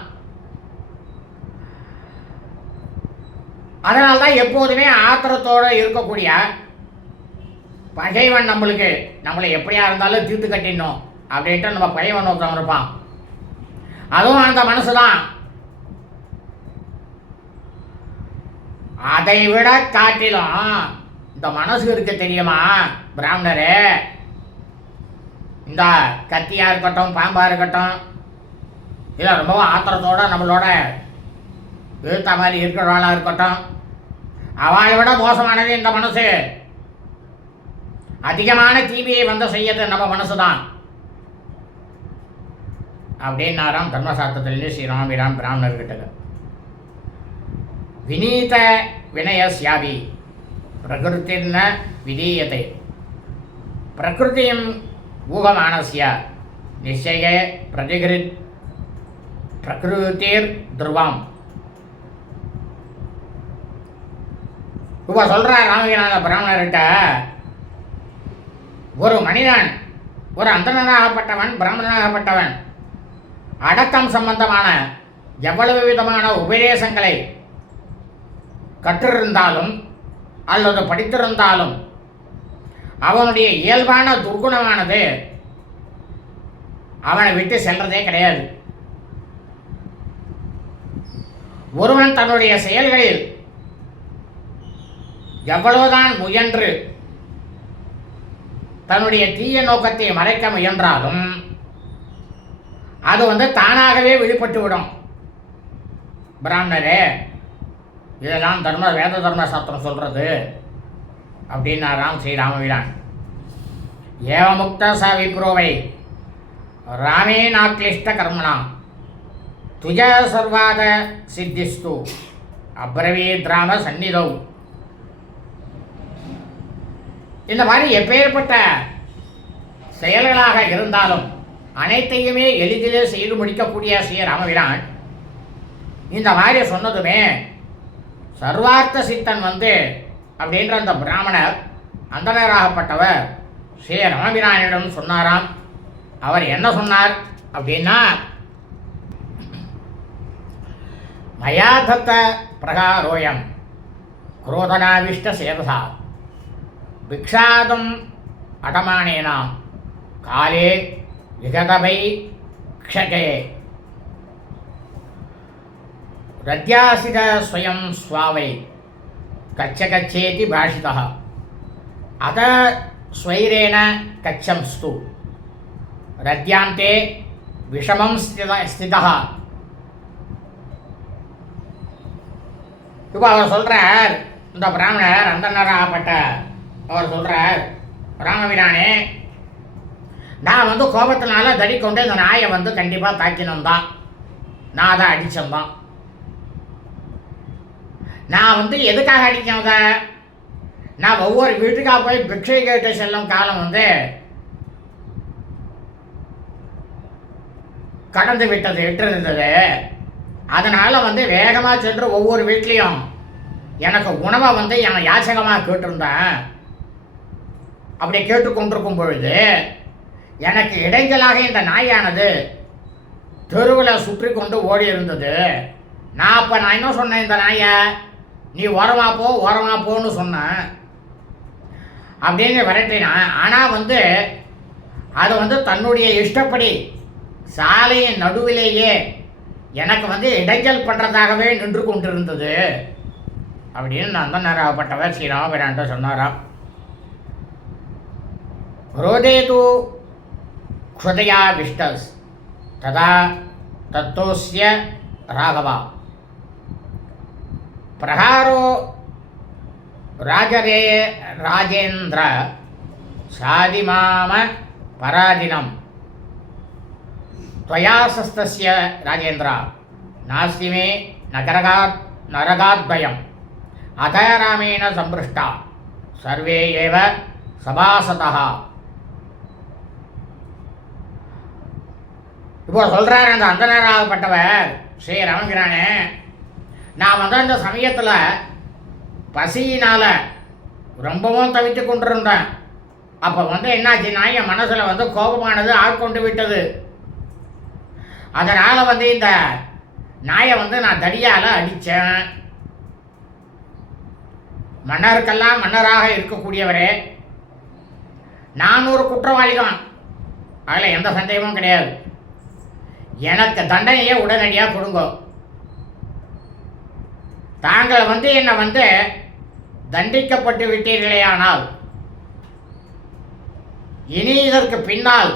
அதனால்தான் எப்போதுமே ஆத்திரத்தோடு இருக்கக்கூடிய பகைவன் நம்மளை எப்படியா இருந்தாலும் தீர்த்து கட்டிடணும் அப்படின்ட்டு நம்ம பகைவன் ஒருத்தவன் இருப்பான். அதுவும் அந்த மனசு தான். அதை விட காட்டிலும் இந்த மனசு இருக்கு தெரியுமா பிராமணரே? இந்த கத்தியா இருக்கட்டும், பாம்பா இருக்கட்டும், இல்லை ரொம்பவும் ஆத்திரத்தோட நம்மளோட எதிர்த்த மாதிரி இருக்கிறவாளா இருக்கட்டும், அவளை விட மோசமானது இந்த மனசு. அதிகமான தீமையை செய்யறது நம்ம மனசு தான் அப்படின்னாராம் தர்மசாஸ்திரத்திலேயே ஸ்ரீ ராமபிரான் பிராமணர்கிட்ட. வினீத வினயஸ்யாபி பிரகிருத்திர்ன விதீயத்தை பிரகிருதியும் ஊகமானஸ்ய நிச்சய பிரதிகிருத் பிரகிருதிர் துருவம். இப்போ சொல்ற ராமபிரான பிராமணர்கிட்ட, ஒரு மனிதன், ஒரு அந்தணனாகப்பட்டவன், பிராமணனாகப்பட்டவன் அடக்கம் சம்பந்தமான எவ்வளவு விதமான உபதேசங்களை கற்றிருந்தாலும் அல்லது படித்திருந்தாலும் அவனுடைய இயல்பான துர்குணமானது அவனை விட்டு செல்றதே கிடையாது. ஒருவன் தன்னுடைய செயல்களில் எவ்வளவுதான் முயன்று தன்னுடைய தீய நோக்கத்தை மறைக்க முயன்றாலும் அது தானாகவே வெளிப்பட்டுவிடும். பிராமணரே, இதெல்லாம் வேத தர்ம சாஸ்திரம் சொல்றது அப்படின்னாராம் ஸ்ரீராமபிரான். ஏவமுக்த ச விப்ரோவை ராமே நாக்லிஷ்ட கர்மணா துஜ சர்வாத சித்திஸ்து அப்ரவீத் ராம சந்நிதௌ. இந்த மாதிரி எப்பேற்பட்ட செயல்களாக இருந்தாலும் அனைத்தையுமே எளிதிலே செய்து முடிக்கக்கூடிய ஸ்ரீ ராமபிரான் இந்த மாதிரி சொன்னதுமே சர்வார்த்த சித்தன் அப்படின்ற அந்த பிராமணர் அந்தணராகப்பட்டவர் ஸ்ரீ ராமபிரானிடம் சொன்னாராம். அவர் என்ன சொன்னார் அப்படின்னா, மயாதத்த பிரகாரோயம் குரோதனாவிஷ்ட சேதசா பிக்ஷாதம் அடமானேனா காலே விகதபை க்ஷகே ரத்யாசித ஸ்வயம் ஸ்வாவை கச்சகச்சேதி பாஷிதா அத ஸ்வைரேன கச்சம்ஸ்து ரத்யாந்தே விஷமம் ஸ்திதா. இப்போ அவர் சொல்றார், இந்த பிராமணர் அந்தணராகப்பட்ட அவர் சொல்றார், ராமபிரானே, நான் கோபத்தினால தடிக்கொண்டு இந்த நாயை கண்டிப்பாக தாக்கினோம் தான், நான் அதை அடித்தேன் தான். நான் எதுக்காக அடிக்கிறத, நான் ஒவ்வொரு வீட்டுக்காக போய் பிக்ஷை கேட்டு செல்லும் காலம் கடந்து விட்டிருந்தது. அதனால் வேகமாக சென்று ஒவ்வொரு வீட்லேயும் எனக்கு உணவை என் யாச்சகமாக கேட்டிருந்தேன். அப்படி கேட்டுக்கொண்டிருக்கும் பொழுது எனக்கு இடைஞ்சலாக இந்த நாயானது தெருவில் சுற்றி கொண்டு ஓடி இருந்தது. நான் என்ன சொன்னேன், இந்த நாயை நீ ஓரமா போன்னு சொன்னேன் அப்படின்னு விரட்டினான். ஆனால் அது தன்னுடைய இஷ்டப்படி சாலையின் நடுவிலேயே எனக்கு இடைஞ்சல் பண்ணுறதாகவே நின்று கொண்டிருந்தது அப்படின்னு நந்தனராகப்பட்டவர் ஸ்ரீராமபிரான்ட்ட சொன்னாராம். ரோதேது க்ஷுதயா விஷ்டஸ் ததா தத்தோஸ்ய ராகவா பிரகாரோ ராஜரே ராஜேந்திர சாதிமாம பராதினம் त्वयासस्तस्य राजेन्द्र नास्ति मे नरगाद्भयम् अथ रामेण संपृष्टा सर्वे एव सभासतः. இப்போ சொல்கிறார் அந்த அந்தனராகப்பட்டவர் ஸ்ரீ ராமபிரானே, நான் அந்த சமயத்தில் பசியினால் ரொம்பவும் தவித்து கொண்டிருந்தேன். அப்போ என்னாச்சுன்னா என் மனசில் கோபமானது ஆட்கொண்டு விட்டது. அதனால் இந்த நாயை நான் தடியால் அடித்தேன். மன்னருக்கெல்லாம் மன்னராக இருக்கக்கூடியவரே, நான் ஒரு குற்றவாளி தான், அதில் எந்த சந்தேகமும் கிடையாது. எனக்கு தண்டனையை உடனடியாக கொடுங்க. தாங்கள் என்னை தண்டிக்கப்பட்டு விட்டீர்களேயானால் இனி இதற்கு பின்னால்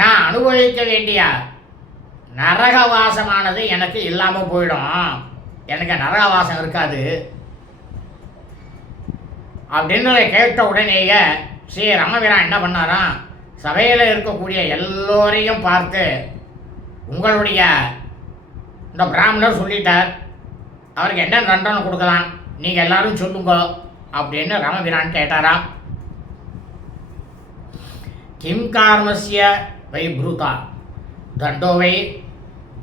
நான் அனுபவிக்க வேண்டிய நரகவாசமானது எனக்கு இல்லாமல் போயிடும். எனக்கு நரகவாசம் இருக்காது அப்படின்றத கேட்ட உடனேயே ஸ்ரீ ராமபிரான் என்ன பண்ணாராம், சபையில் இருக்கக்கூடிய எல்லோரையும் பார்த்து, உங்களுடைய இந்த பிராமணர் சொல்லிட்டார், அவருக்கு என்ன தண்டனை கொடுக்கலாம், நீங்கள் எல்லாரும் சொல்லுங்க அப்படின்னு ராமபிரான் கேட்டாராம். கிம் கார்மஸ்ய வைப்ரூதா தண்டோ வை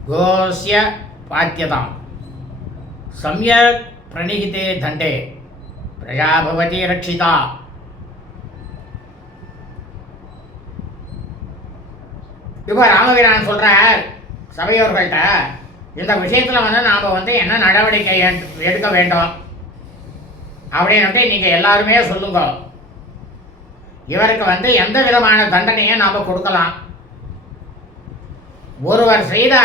கோஸ்ய பாத்தியதாம் சம்யக் பிரணிகிதே தண்டே பிரஜாபவதி ரட்சிதா. இப்போ ராமபிரான் சொல்கிறார் சபையோர்கள்ட்ட, இந்த விஷயத்தில் நாம் என்ன நடவடிக்கை எடுக்க வேண்டும் அப்படின்ட்டு நீங்கள் எல்லாருமே சொல்லுங்க. இவருக்கு எந்த விதமான தண்டனையை நாம் கொடுக்கலாம். ஒருவர் செய்த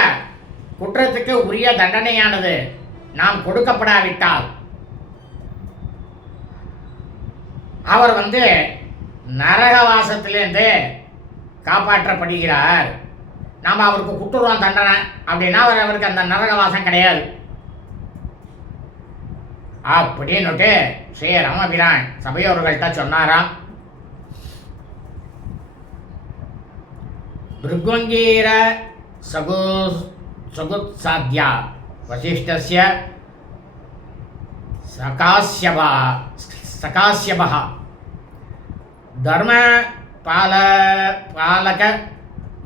குற்றத்துக்கு உரிய தண்டனையானது நாம் கொடுக்கப்படாவிட்டால் அவர் நரகவாசத்திலேருந்து காப்பாற்றப்படுகிறார். நாம் அவருக்கு குற்றுருவோம் தண்டனை அப்படின்னா அவருக்கு அந்த நரகவாசம் கிடையாது அப்படின்னுட்டு ஸ்ரீ ராமபிரான் சபையோர்கள்ட்ட சொன்னாராம். பிருக்வங்கீர சகுத்சாத்யா வசிஷ்டஸ்ய சகாஸ்யபः தர்ம பாலக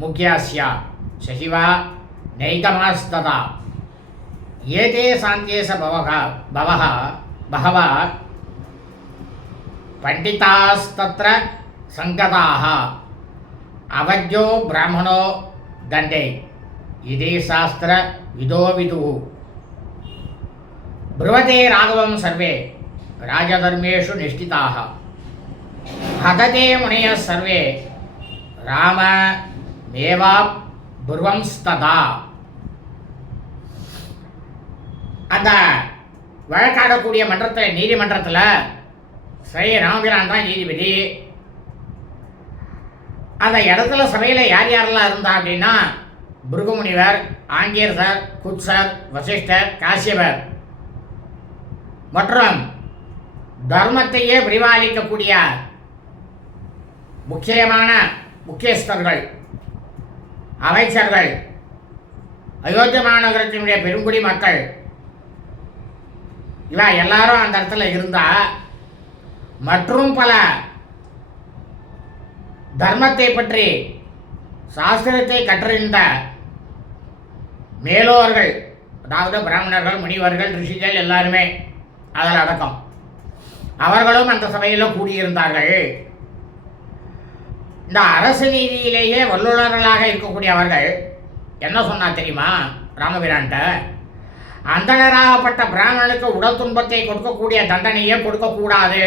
முக்கியாஸ்ய சசிவா நைகமாஸ்ததா ஏதே சாந்தியேச பவஹ பண்டிதாஸ்தத்ர சங்கதாः அவஜ்ஜோ பிராமணோ தண்டே இதே சாஸ்திர விதோ விதுः ब्रुवते राघवं सर्वे राजधर्मेषु निष्ठिताः हतते मुनयः सर्वे राममेवा ब्रुवंस्तदा. அந்த வழக்காடக்கூடிய மன்றத்தில் நீதிமன்றத்தில் ஸ்ரீ ராமபிரான் தான் நீதிபதி. அந்த இடத்துல சபையில் யார் யாரெல்லாம் இருந்தா அப்படின்னா பிருகுமுனிவர், ஆங்கீரசர், குத்சர், வசிஷ்டர், காசியபர் மற்றும் தர்மத்தையே விரிவாளிக்கக்கூடிய முக்கியமான முக்கியஸ்தர்கள், அமைச்சர்கள், அயோத்திய மாநகரத்தினுடைய பெருங்குடி மக்கள் இவ எல்லாரும் அந்த இடத்துல இருந்தா, மற்றும் பல தர்மத்தை பற்றி சாஸ்திரத்தை கற்றறிந்த மேலோர்கள், அதாவது பிராமணர்கள், முனிவர்கள், ரிஷிகள் எல்லாருமே அதில் அடக்கம். அவர்களும் அந்த சபையில் கூடியிருந்தார்கள். இந்த அரசு நீதியிலேயே வல்லுநர்களாக இருக்கக்கூடிய அவர்கள் என்ன சொன்னா தெரியுமா ராமபிரான்ட்ட, அந்தணராகப்பட்ட பிராமணனுக்கு உடல் துன்பத்தை கொடுக்கக்கூடிய தண்டனையே கொடுக்கக்கூடாது.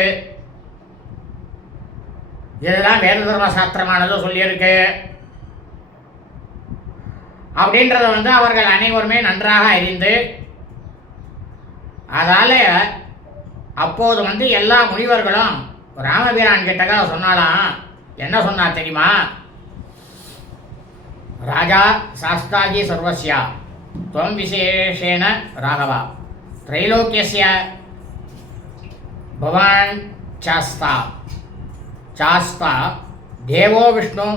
இதுதான் வேத தர்ம சாஸ்திரமானது சொல்லியிருக்கு. அப்படின்றத அவர்கள் அனைவருமே நன்றாக அறிந்து, அதால அப்போது எல்லா முனிவர்களும் ராமபிரான் கிட்டக்க சொன்னாலாம். என்ன சொன்னா தெரியுமா? ராஜா சாஸ்தாஜி சர்வஸ்யா துவம் விசேஷேன ராகவா திரைலோக்கியஸ்ய பவான் சாஸ்தா சாஸ்தா தேவோ விஷ்ணு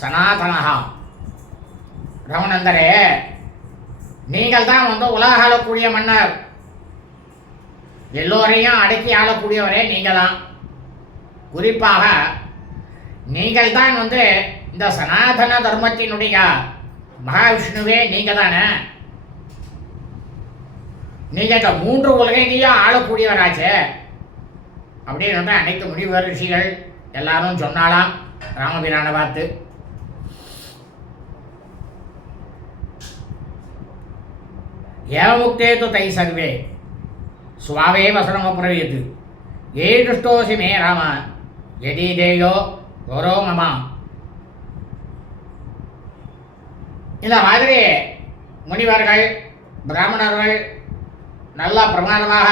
சனாதனஹா. ரமணந்தரே, நீங்கள் தான் உலக ஆளக்கூடிய மன்னர், எல்லோரையும் அடக்கி ஆளக்கூடியவரே நீங்கள் தான். குறிப்பாக நீங்கள் தான் இந்த சனாதன தர்மத்தினுடைய மகாவிஷ்ணுவே நீங்கள் தானே. நீங்கள் இந்த 3 உலகையும் ஆளக்கூடியவராச்சே அப்படின்னு அனைத்து முனிவர் ரிஷிகள் எல்லாரும் சொன்னாலாம் ராமபிரானை பார்த்து. ஏவமுக்தே து தை சர்வே சுவாவே வசனமப்ரவீத் ஏ துஷ்டோசி மே ராம யதி தேயோ கௌரவ மமா. இந்த மாதிரி முனிவர்கள் பிராமணர்கள் நல்லா பிரமாணமாக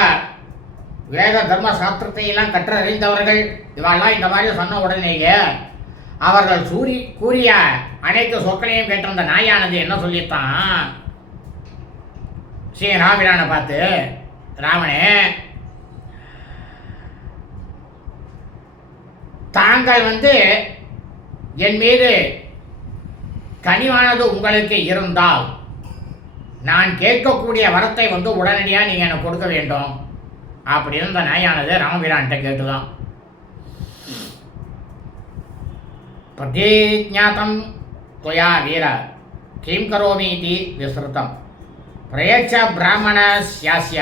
வேத தர்ம சாஸ்திரத்தை எல்லாம் கற்றறிந்தவர்கள் இவெல்லாம் இந்த மாதிரி சொன்ன உடனேயே அவர்கள் கூறிய அனைத்து சொற்களையும் கேட்டிருந்த நாயானது என்ன சொல்லித்தான் ஸ்ரீ ராமபிரானை பார்த்து, ராமனே, தாங்கள் என் மீது கனிவானது உங்களுக்கு இருந்தால் நான் கேட்கக்கூடிய வரத்தை உடனடியாக நீங்கள் எனக்கு கொடுக்க வேண்டும் அப்படின்னு இந்த நாயானது ராமபிரான்கிட்ட கேட்டுதான். பிரதிஜாத்தம் துவயா வீர கிம் கரோமி இது விஸ்ருதம் பிரயச்ச பிராமண சியாஸ்ய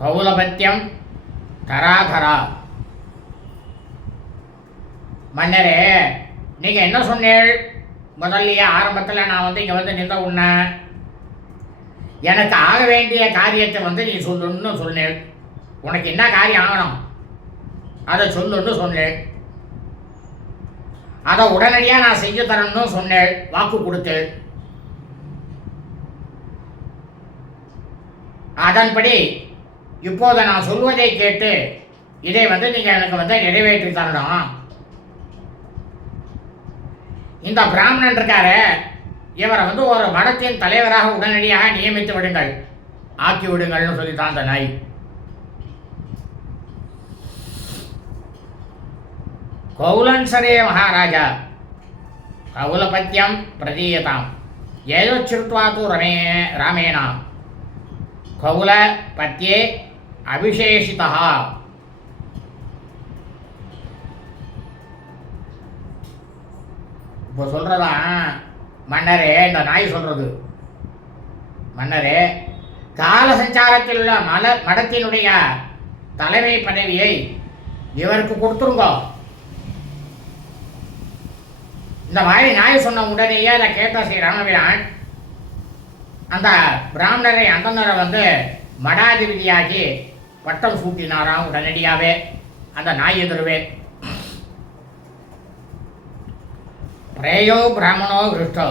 கௌலபத்தியம் தராதரா. மன்னரே, நீங்கள் என்ன சொன்னீள்? முதல்லையே ஆரம்பத்தில் நான் இங்கே நின்ற உன்ன எனக்கு ஆக வேண்டிய காரியத்தை நீ சொல்லுன்னு சொன்னேன். உனக்கு என்ன காரியம் ஆகணும் அதை சொல்லுன்னு சொன்னேன். அதை உடனடியாக நான் செஞ்சு தரணும்னு சொன்னேன், வாக்கு கொடுத்தேன். அதன்படி இப்போது நான் சொல்வதை கேட்டு இதை நீங்கள் எனக்கு நிறைவேற்றி தரணும். இந்த பிராமணன் இருக்காரு, இவரை ஒரு மடத்தின் தலைவராக உடனடியாக நியமித்து விடுங்கள், ஆக்கி விடுங்கள்னு சொல்லித்தான் அந்த நாய். கௌலன்சரே மகாராஜா கௌலபத்தியம் பிரதீயதாம் ஏதோச்சிருத்வா தூ ராமேணா கௌல பத்தியே அபிஷேஷிதா. இப்போ சொல்றதா மன்னரே, இந்த நாய் சொல்றது, மன்னரே, கால சஞ்சாரத்தில் உள்ள மடத்தினுடைய தலைமை பதவியை இவருக்கு கொடுத்துருங்கோ. இந்த மாதிரி நாய் சொன்ன உடனேயே அதை கேட்ட ஸ்ரீ ராமபிரான் அந்த பிராமணரை அந்தனரை மடாதிபதியாகி பட்டம் சூட்டினாராம் உடனடியாகவே அந்த நாய் எதிர்வே. பிரேயோ பிராமணோ விருஷ்டோ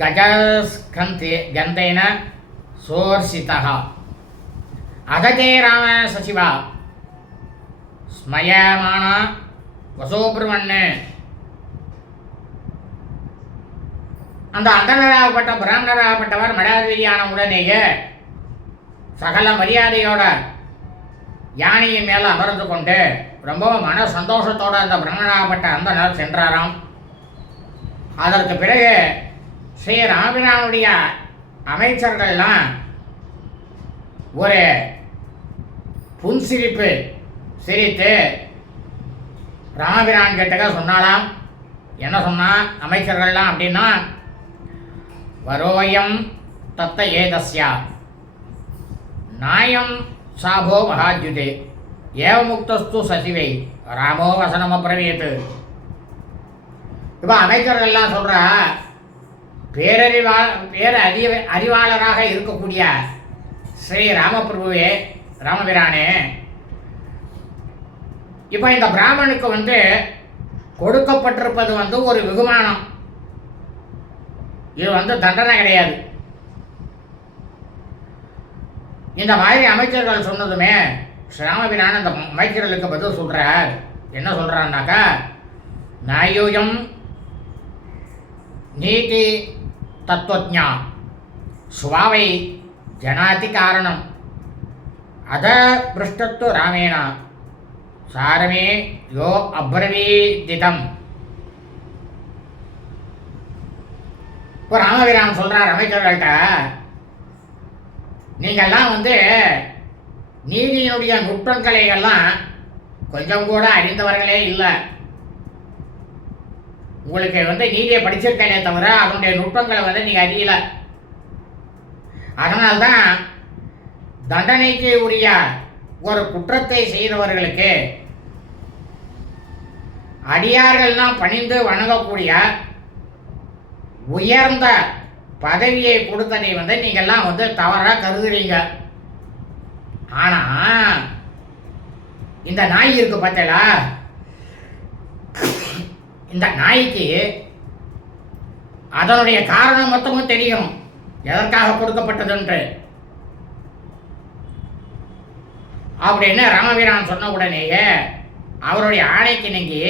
கஜஸ்கந்தி கந்தேன சோர்ஷிதா அததே ராம சசிவா ஸ்மயமான வசோபிரமண்ணு. அந்த அந்தனராகப்பட்ட பிராமணராகப்பட்டவர் மடாதிபதியான உடனேயே சகல மரியாதையோட யானையின் மேலே அமர்ந்து கொண்டு ரொம்பவும் மன சந்தோஷத்தோட அந்த பிராமணராகப்பட்ட அந்தனர் சென்றாராம். அதற்கு பிறகு ஸ்ரீ ராமபிரானுடைய அமைச்சர்கள்லாம் ஒரு புன்சிரிப்பு சிரித்து ராமபிரான் கிட்டக்க சொன்னாலாம். என்ன சொன்னா அமைச்சர்கள்லாம் அப்படின்னா, வரோயம் தத்த ஏதஸ்யா நாயம் சாபோ மகாத்யுதே ஏவமுக்தஸ்து சசிவை ராமோ வசனமப்ரவீத். இப்போ அமைச்சர்கள்லாம் சொல்ற அறிவாளராக இருக்கக்கூடிய ஸ்ரீ ராமபிரபுவே, ராமபிரானே, இப்போ இந்த பிராமணுக்கு கொடுக்கப்பட்டிருப்பது ஒரு வெகுமானம். இது தண்டனை கிடையாது. இந்த மாதிரி அமைச்சர்கள் சொன்னதுமே ஸ்ரீராமபிரான் அந்த அமைச்சர்களுக்கு பதில் சொல்கிறார். என்ன சொல்கிறான்னாக்கா, நாயூயம் நீதி தத்துவஜா சுவாவை ஜனாதி காரணம் அத பிருஷ்டத்து ராமேண சாரமே யோ அப்ரவீதிதம். இப்போ ராமபிரான் சொல்கிறார் அமைச்சர்கள்ட்ட, நீங்கள்லாம் நீதியினுடைய நுட்பங்களை எல்லாம் கொஞ்சம் கூட அறிந்தவர்களே இல்லை. உங்களுக்கு நீதியை படிச்சிருக்கேனே தவிர அதனுடைய நுட்பங்களை நீங்கள் அறியல. அதனால்தான் தண்டனைக்கு உரிய ஒரு குற்றத்தை செய்தவர்களுக்கு அடியார்கள்லாம் பணிந்து வணங்கக்கூடிய உயர்ந்த பதவியை கொடுத்ததை நீங்கள்லாம் தவறாக கருதுறீங்க. ஆனால் இந்த நாய் இருக்கு பார்த்தீங்களா, இந்த நாய்க்கு அதனுடைய காரணம் மொத்தமும் தெரியும், எதற்காக கொடுக்கப்பட்டதுன்று. அப்படின்னு ராமபிரான் சொன்ன உடனேயே அவருடைய ஆணைக்கு நீங்கி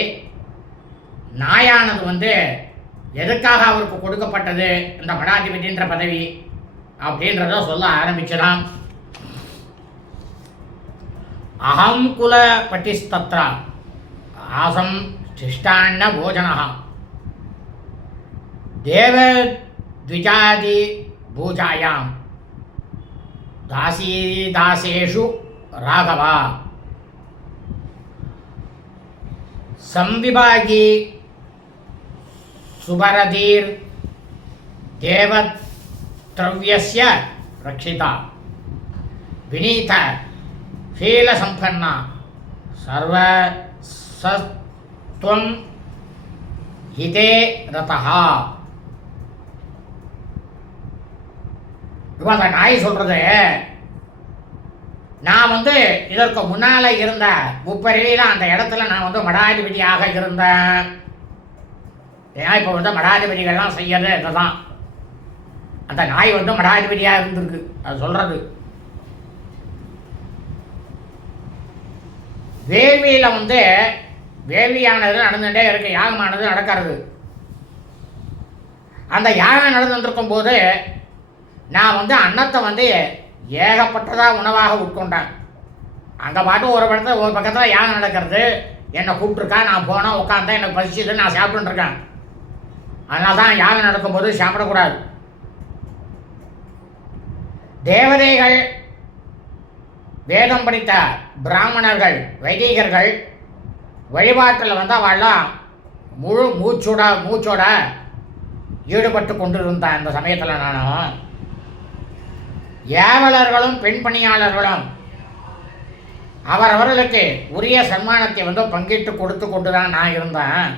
நாயானது எதுக்காக அவருக்கு கொடுக்கப்பட்டது இந்த மடாதிபதின்ற பதவி அப்படின்றத சொல்ல ஆரம்பிச்சதாம். அகம் குல பட்டிஸ்தத்ரா ஆசம் சிஷ்டாண்ண போஜனா தேவ த்விஜாதி பூஜாயாம் தாசேஷு ராகவா சம்விபாகி சுபரதீர் தேவத்ரவ்யஸ்ய ரக்ஷிதா வினீத ஷீலசம்பன்னா சர்வசத்வம் ஹிதே ரதஹா. இப்போ அந்த நாய் சொல்றது, நான் இதற்கு முன்னால் இருந்த முப்பரியில் அந்த இடத்துல நான் மடாதிபதியாக இருந்தேன். ஏன்னா இப்போ மடாதிபதிகள்லாம் செய்யறது இதுதான். அந்த நாய் மடாதிபதியாக இருந்திருக்கு, அது சொல்றது. வேள்வியில் வேள்வியானது நடந்துகிட்டே இருக்கு, யாகமானது நடக்கிறது. அந்த யாகம் நடந்துருக்கும் போது நான் அன்னத்தை ஏகப்பட்டதாக உணவாக உட்கொண்டேன். அங்கே பாட்டு ஒரு பக்கத்தில் யாகம் நடக்கிறது, என்னை கூப்பிட்ருக்கா, நான் போனேன், உட்காந்தேன், எனக்கு பசிச்சது, நான் சாப்பிட்டுருக்கேன். அதனால தான் யாகம் நடக்கும்போது சாப்பிடக்கூடாது. தேவதைகள், வேதம் படித்த பிராமணர்கள், வைதிகர்கள் வழிபாட்டில் அவள்லாம் முழு மூச்சோட ஈடுபட்டு கொண்டிருந்தேன். அந்த சமயத்தில் நானும் ஏவலர்களும் பெண் பணியாளர்களும் அவரவர்களுக்கு உரிய சன்மானத்தை பங்கிட்டு கொடுத்து கொண்டு தான் நான் இருந்தேன்.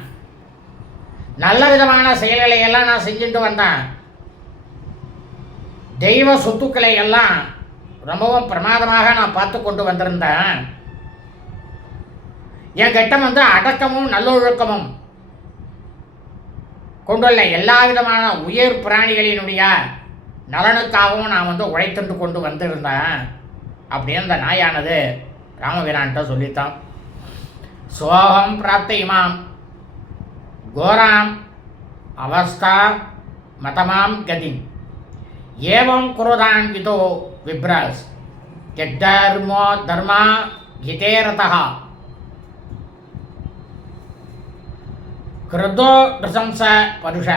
நல்ல விதமான செயல்களை எல்லாம் நான் செஞ்சுட்டு வந்தேன். தெய்வ சொத்துக்களை எல்லாம் ரொம்பவும் பிரமாதமாக நான் பார்த்து கொண்டு வந்திருந்தேன். என் கிட்ட அடக்கமும் நல்லொழுக்கமும் கொண்டுள்ள எல்லா விதமான உயிர் பிராணிகளினுடைய நலனுக்காகவும் நான் உழைத்துண்டு கொண்டு வந்திருந்தேன். அப்படின்னு அந்த நாயானது ராமபிரான்கிட்ட சொல்லித்தான். சோகம் பிராப்த இமாம் கோராம் அவஸ்தா மதமாம் கதி ஏவம் குருதான் விதோ விப்ரஸ் ஜெட்டர்மோ தர்மா ஹிதேரதா கிருதோ பிரசம்ச பருஷ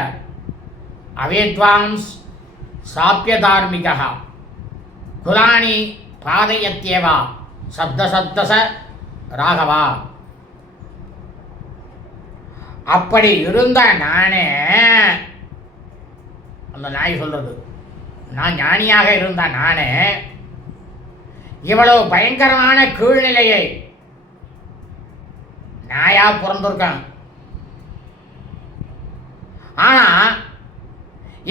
அவேத்வாம்ஸ் சாப்பியதார்மிகா குலானி பாதயத்யேவா சப்தசப்தச ராகவா. அப்படி இருந்த நானே, அந்த நாய் சொல்றது, நான் ஞானியாக இருந்த நானே இவ்வளவு பயங்கரமான கீழ்நிலையை நாயா பிறந்திருக்கேன். ஆனா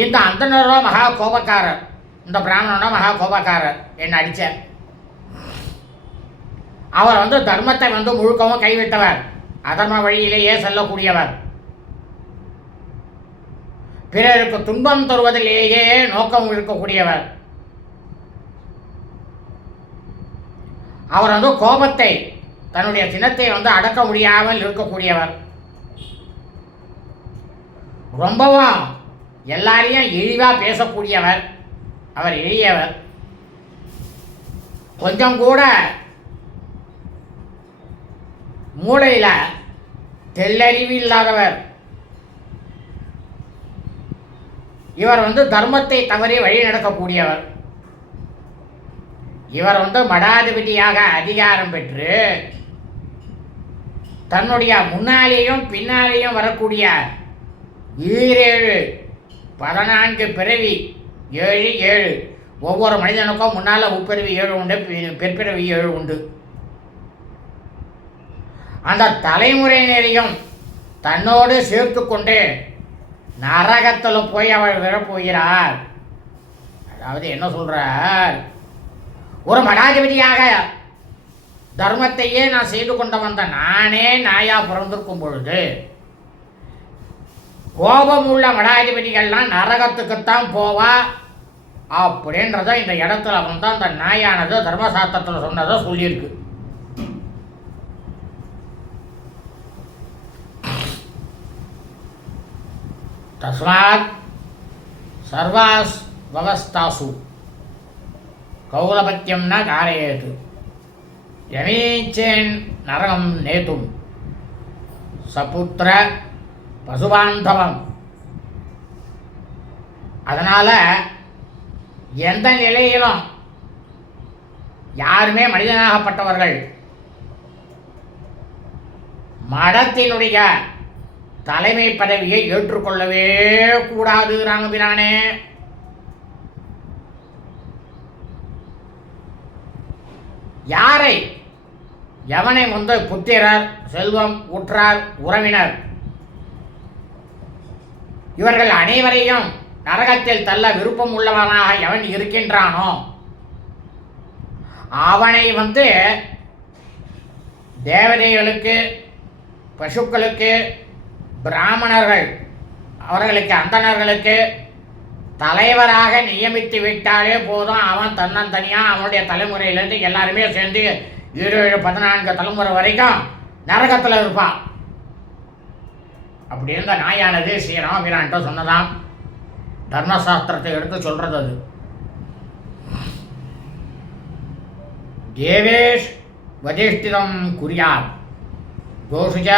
இந்த அந்தனரோ மகா கோபக்காரர், இந்த பிராமணனோ மகா கோபக்காரர் என்ன அடிச்ச. அவர் தர்மத்தை முழுக்கவும் கைவிட்டவர், அதர்ம வழியிலேயே செல்லக்கூடியவர். பிறருக்கு துன்பம் தருவதிலேயே நோக்கம் இருக்கக்கூடியவர். அவர் கோபத்தை, தன்னுடைய சினத்தை அடக்க முடியாமல் இருக்கக்கூடியவர். ரொம்பவும் எல்லாரையும் இழிவாக பேசக்கூடியவர். அவர் எளியவர். கொஞ்சம் கூட மூளையில் தெல்லறிவு இல்லாதவர். இவர் தர்மத்தை தவறி வழி நடக்கக்கூடியவர். இவர் மடாதிபதியாக அதிகாரம் பெற்று தன்னுடைய முன்னாலேயும் பின்னாலேயும் வரக்கூடிய 14 பிறவி 7 ஒவ்வொரு மனிதனுக்கும் முன்னால் முப்பிறவி 7 உண்டு, பிற்பிறவி 7 உண்டு. அந்த தலைமுறையினரையும் தன்னோடு சேர்த்து கொண்டு நரகத்தில் போய் அவள் விழப்போகிறார். அதாவது என்ன சொல்றார், ஒரு மடாதிபதியாக தர்மத்தையே நான் செய்து கொண்டு வந்த நானே நாயா பிறந்திருக்கும் பொழுது கோபம் உள்ள மடாதிபதிகள்லாம் நரகத்துக்குத்தான் போவா அப்படின்றத இந்த இடத்துல அந்த நாயானது தர்மசாஸ்திரத்தில் சொன்னதை சொல்லியிருக்கு. தஸ்மாத் சர்வாஸ் வவஸ்தாசு கௌலபத்தியம் ந காரயேது யமீச்சேன் நரகம் நேதும் சபுத்திர பசுபாந்தவம். அதனால் எந்த நிலையிலும் யாருமே மனிதனாகப்பட்டவர்கள் மடத்தினுடைய தலைமை பதவியை ஏற்றுக்கொள்ளவே கூடாது. ராமபிரானே, யாரை எவனை புத்திரர், செல்வம், உற்றார், உறவினர் இவர்கள் அனைவரையும் நரகத்தில் தள்ள விருப்பம் உள்ளவனாக எவன் இருக்கின்றானோ அவனை தேவதைகளுக்கு, பசுக்களுக்கு, பிராமணர்கள் அவர்களுக்கு, அந்தணர்களுக்கு தலைவராக நியமித்து விட்டாலே போதும். அவன் தன்னந்தனியாக அவனுடைய தலைமுறையிலேருந்து எல்லாருமே சேர்ந்து 14 தலைமுறை வரைக்கும் நரகத்தில் இருப்பான். அப்படி இருந்த நாயானது ஸ்ரீராமபிரான்ட்ட சொன்னதாம். தர்மசாஸ்திரத்தை எடுத்து சொல்றது அது. தேவேஷ் வதிஷ்டிதம் குறியாத் கோஷுஜ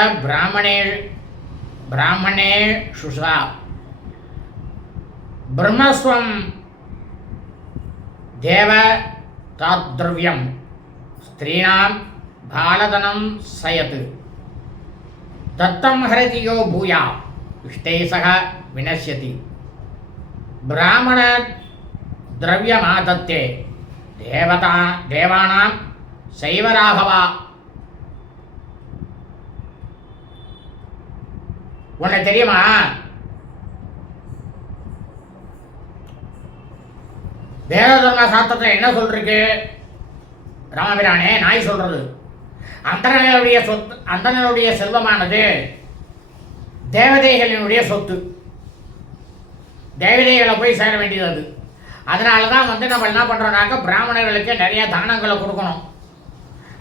பிராமணே சுஷா பிரம்மஸ்வம் தேவ தாத்ரவ்யம் ஸ்திரீணாம் பாலதனம் சயத் தத்தம் ஹரதியோ பூயா இஷ்டேசக வினஷ்யதி பிராமண திரவியமாதத்தே தேவானாம் சைவராகவா. உன்னை தெரியுமா, வேத தர்ம சாஸ்திரத்தில் என்ன சொல்றீங்க ராமபிரானே? நாய் சொல்றது அந்தணனுடைய சொத்து, அந்தணனுடைய செல்வமானது தேவதைகளினுடைய சொத்து. தேவதைகளை போய் சேர வேண்டியது அது. அதனால தான் நம்ம என்ன பண்ணுறோம்னாக்க பிராமணர்களுக்கு நிறைய தானங்களை கொடுக்கணும்.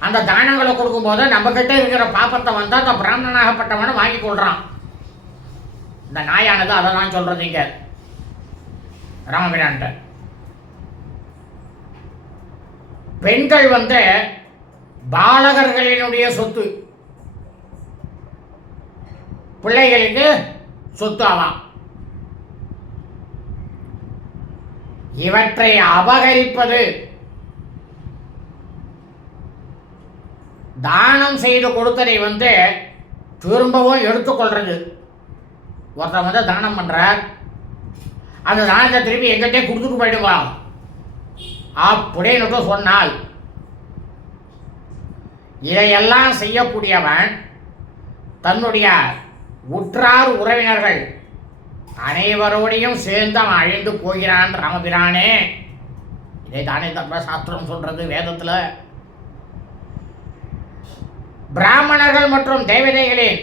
அந்த தானங்களை கொடுக்கும்போது நம்மக்கிட்ட இருக்கிற பாப்பத்தை அந்த பிராமணனாகப்பட்டவனை வாங்கி கொள்கிறான். இந்த நாயானது அதெல்லாம் சொல்கிறது இங்கே ராமபிரான்ட்ட. பெண்கள் பாலகர்களினுடைய சொத்து, பிள்ளைகளுக்கு சொத்து ஆவாம். இவற்றை அபகரிப்பது, தானம் செய்து கொடுத்ததை திரும்பவும் எடுத்துக்கொள்றது. ஒருத்தர் தானம் பண்றார், அந்த தானத்தை திருப்பி எங்கிட்டே கொடுத்துட்டு போயிடுவா அப்படின்னு சொன்னால், இதையெல்லாம் செய்யக்கூடியவன் தன்னுடைய உற்றார் உறவினர்கள் அனைவரோடையும் சேர்ந்து அவன் அழிந்து போகிறான். ராமபிரானே, இதை தானே தர்மசாஸ்திரம் சொல்றது வேதத்தில். பிராமணர்கள் மற்றும் தேவதைகளின்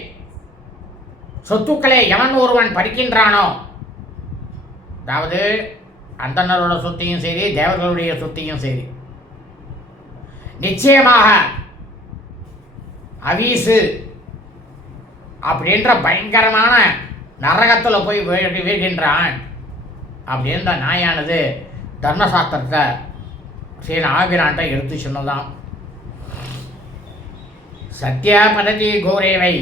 சொத்துக்களை எவன் ஒருவன் பறிக்கின்றானோ அதாவது அந்தணரோட சொத்தையும் சரி, தேவர்களுடைய சொத்தையும் சரி, நிச்சயமாக அவீசு அப்படின்ற பயங்கரமான நரகத்தில் போய் வீழ்கின்றான் அப்படின்ற நாயானது தர்மசாஸ்திரத்தை ஸ்ரீராமபிரான்ட்ட எடுத்து சொன்னதாம். சத்ய பததி கோரேவை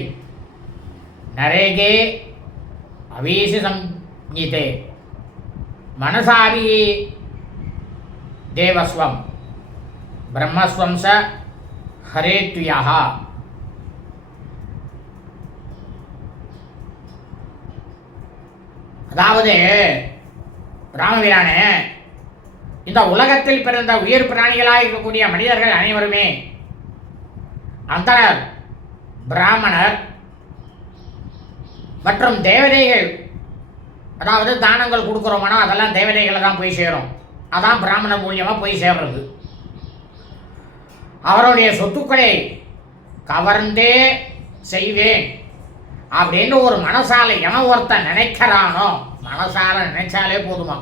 நரேகே அவீசி சம்ஹிதே மனசாபி தேவஸ்வம் பிரம்மஸ்வம் ச ஹரேத்யா. அதாவது ராமபிரானே, இந்த உலகத்தில் பிறந்த உயிர் பிராணிகளாக இருக்கக்கூடிய மனிதர்கள் அனைவருமே அந்தணர், பிராமணர் மற்றும் தேவதைகள், அதாவது தானங்கள் கொடுக்குறோம்னா அதெல்லாம் தேவதைகளை தான் போய் சேரும். அதான் பிராமணர் மூலியமாக போய் சேர்றது. அவருடைய சொத்துக்களை கவர்ந்தே செய்வேன் அப்படின்னு ஒரு மனசால எவன் ஒருத்தன் நினைக்கிறானோ, மனசால நினைச்சாலே போதுமா,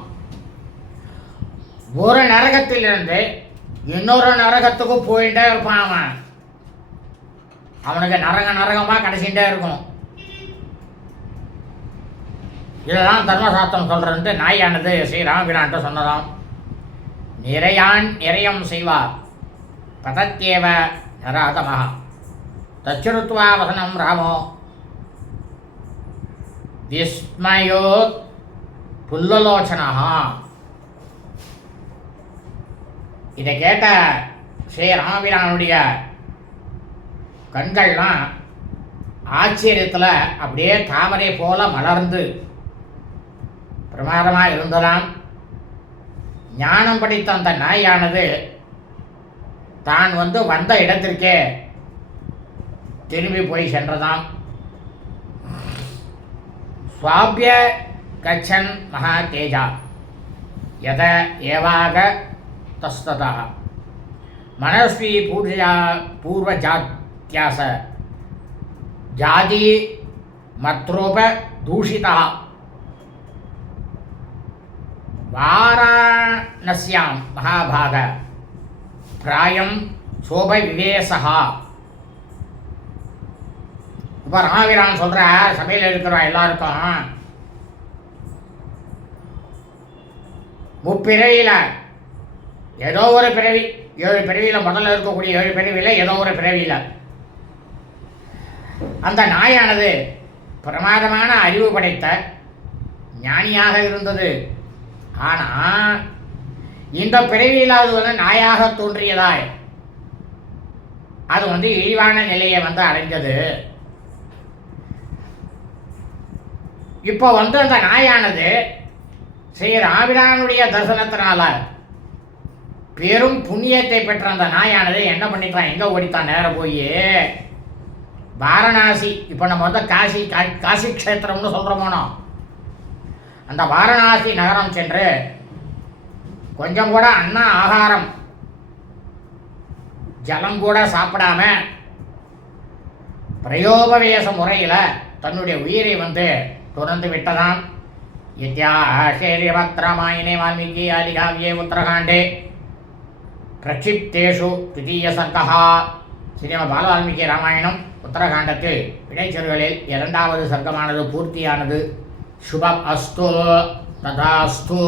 ஒரு நரகத்திலிருந்து இன்னொரு நரகத்துக்கு போயிட்டே இருப்பான். அவனுக்கு நரகமாக கடைசிட்டே இருக்கும். இதெல்லாம் தர்மசாஸ்திரம் சொல்றதுன்ட்டு நாயானது ஸ்ரீராமபிரான்ட்ட சொன்னதாம். நிறையான் நிறையம் செய்வார் பதத்தேவ நராதமஹ தச்சுருத்வா வசனம் ராமோ விஸ்மயோ புல்லலோச்சனா. இதை கேட்ட ஸ்ரீராமபிரானுடைய கண்கள்லாம் ஆச்சரியத்தில் அப்படியே தாமரை போல மலர்ந்து பிரமாதமாக இருந்ததாம். ஞானம் படித்த அந்த நாயானது தான் வந்த இடத்திற்கே திரும்பி போய் சென்றதாம். சுவாபிய கச்சன் மகா தேஜா யத ஏவாக தஸ்ததா மனஸ்வி பூர்வஜாத்யாச ஜாதி மத்ரோப தூஷிதா வாராணஸ்யாம் மகாபாக பிராயம் சோப விவேசகா. இப்போ ராமபிரான் சொல்ற சபையில் இருக்கிற எல்லாருக்கும் முப்பிறவியில் ஏதோ ஒரு பிறவி, 7 பிறவியில் முதல்ல இருக்கக்கூடிய 7 பிறவியில் ஏதோ ஒரு பிறவியில் அந்த நாயானது பிரமாதமான அறிவு படைத்த ஞானியாக இருந்தது. ஆனால் இந்த பிறவியில் அது நாயாக தோன்றியதாய் அது இழிவான நிலையை அடைந்தது. இப்போ அந்த நாயானது ஸ்ரீ ராமபிரானுடைய தரிசனத்தினால பெரும் புண்ணியத்தை பெற்ற அந்த நாயானது என்ன பண்ணிக்கலாம், எங்கே ஓடித்தான் நேரம் போய் வாரணாசி, இப்போ நம்ம காசி க்ஷேத்திரம்னு சொல்கிறோமோனோ அந்த வாரணாசி நகரம் சென்று கொஞ்சம் கூட ஆகாரம் ஜலம் கூட சாப்பிடாம பிரயோபவேச முறையில் தன்னுடைய உயிரை துறந்து விட்டதாம். இத்தியாசேரியபத்ரமாயினே வால்மீகி ஆதிகாவியே உத்தரகாண்டே பிரக்ஷிப்தேஷு திதீய சர்க்கா. ஸ்ரீமத் பால வால்மீகி ராமாயணம் உத்தரகாண்டத்தில் இடைச்சொற்களில் 2வது சர்க்கமானது பூர்த்தியானது. சுபம் அஸ்து ததாஸ்து.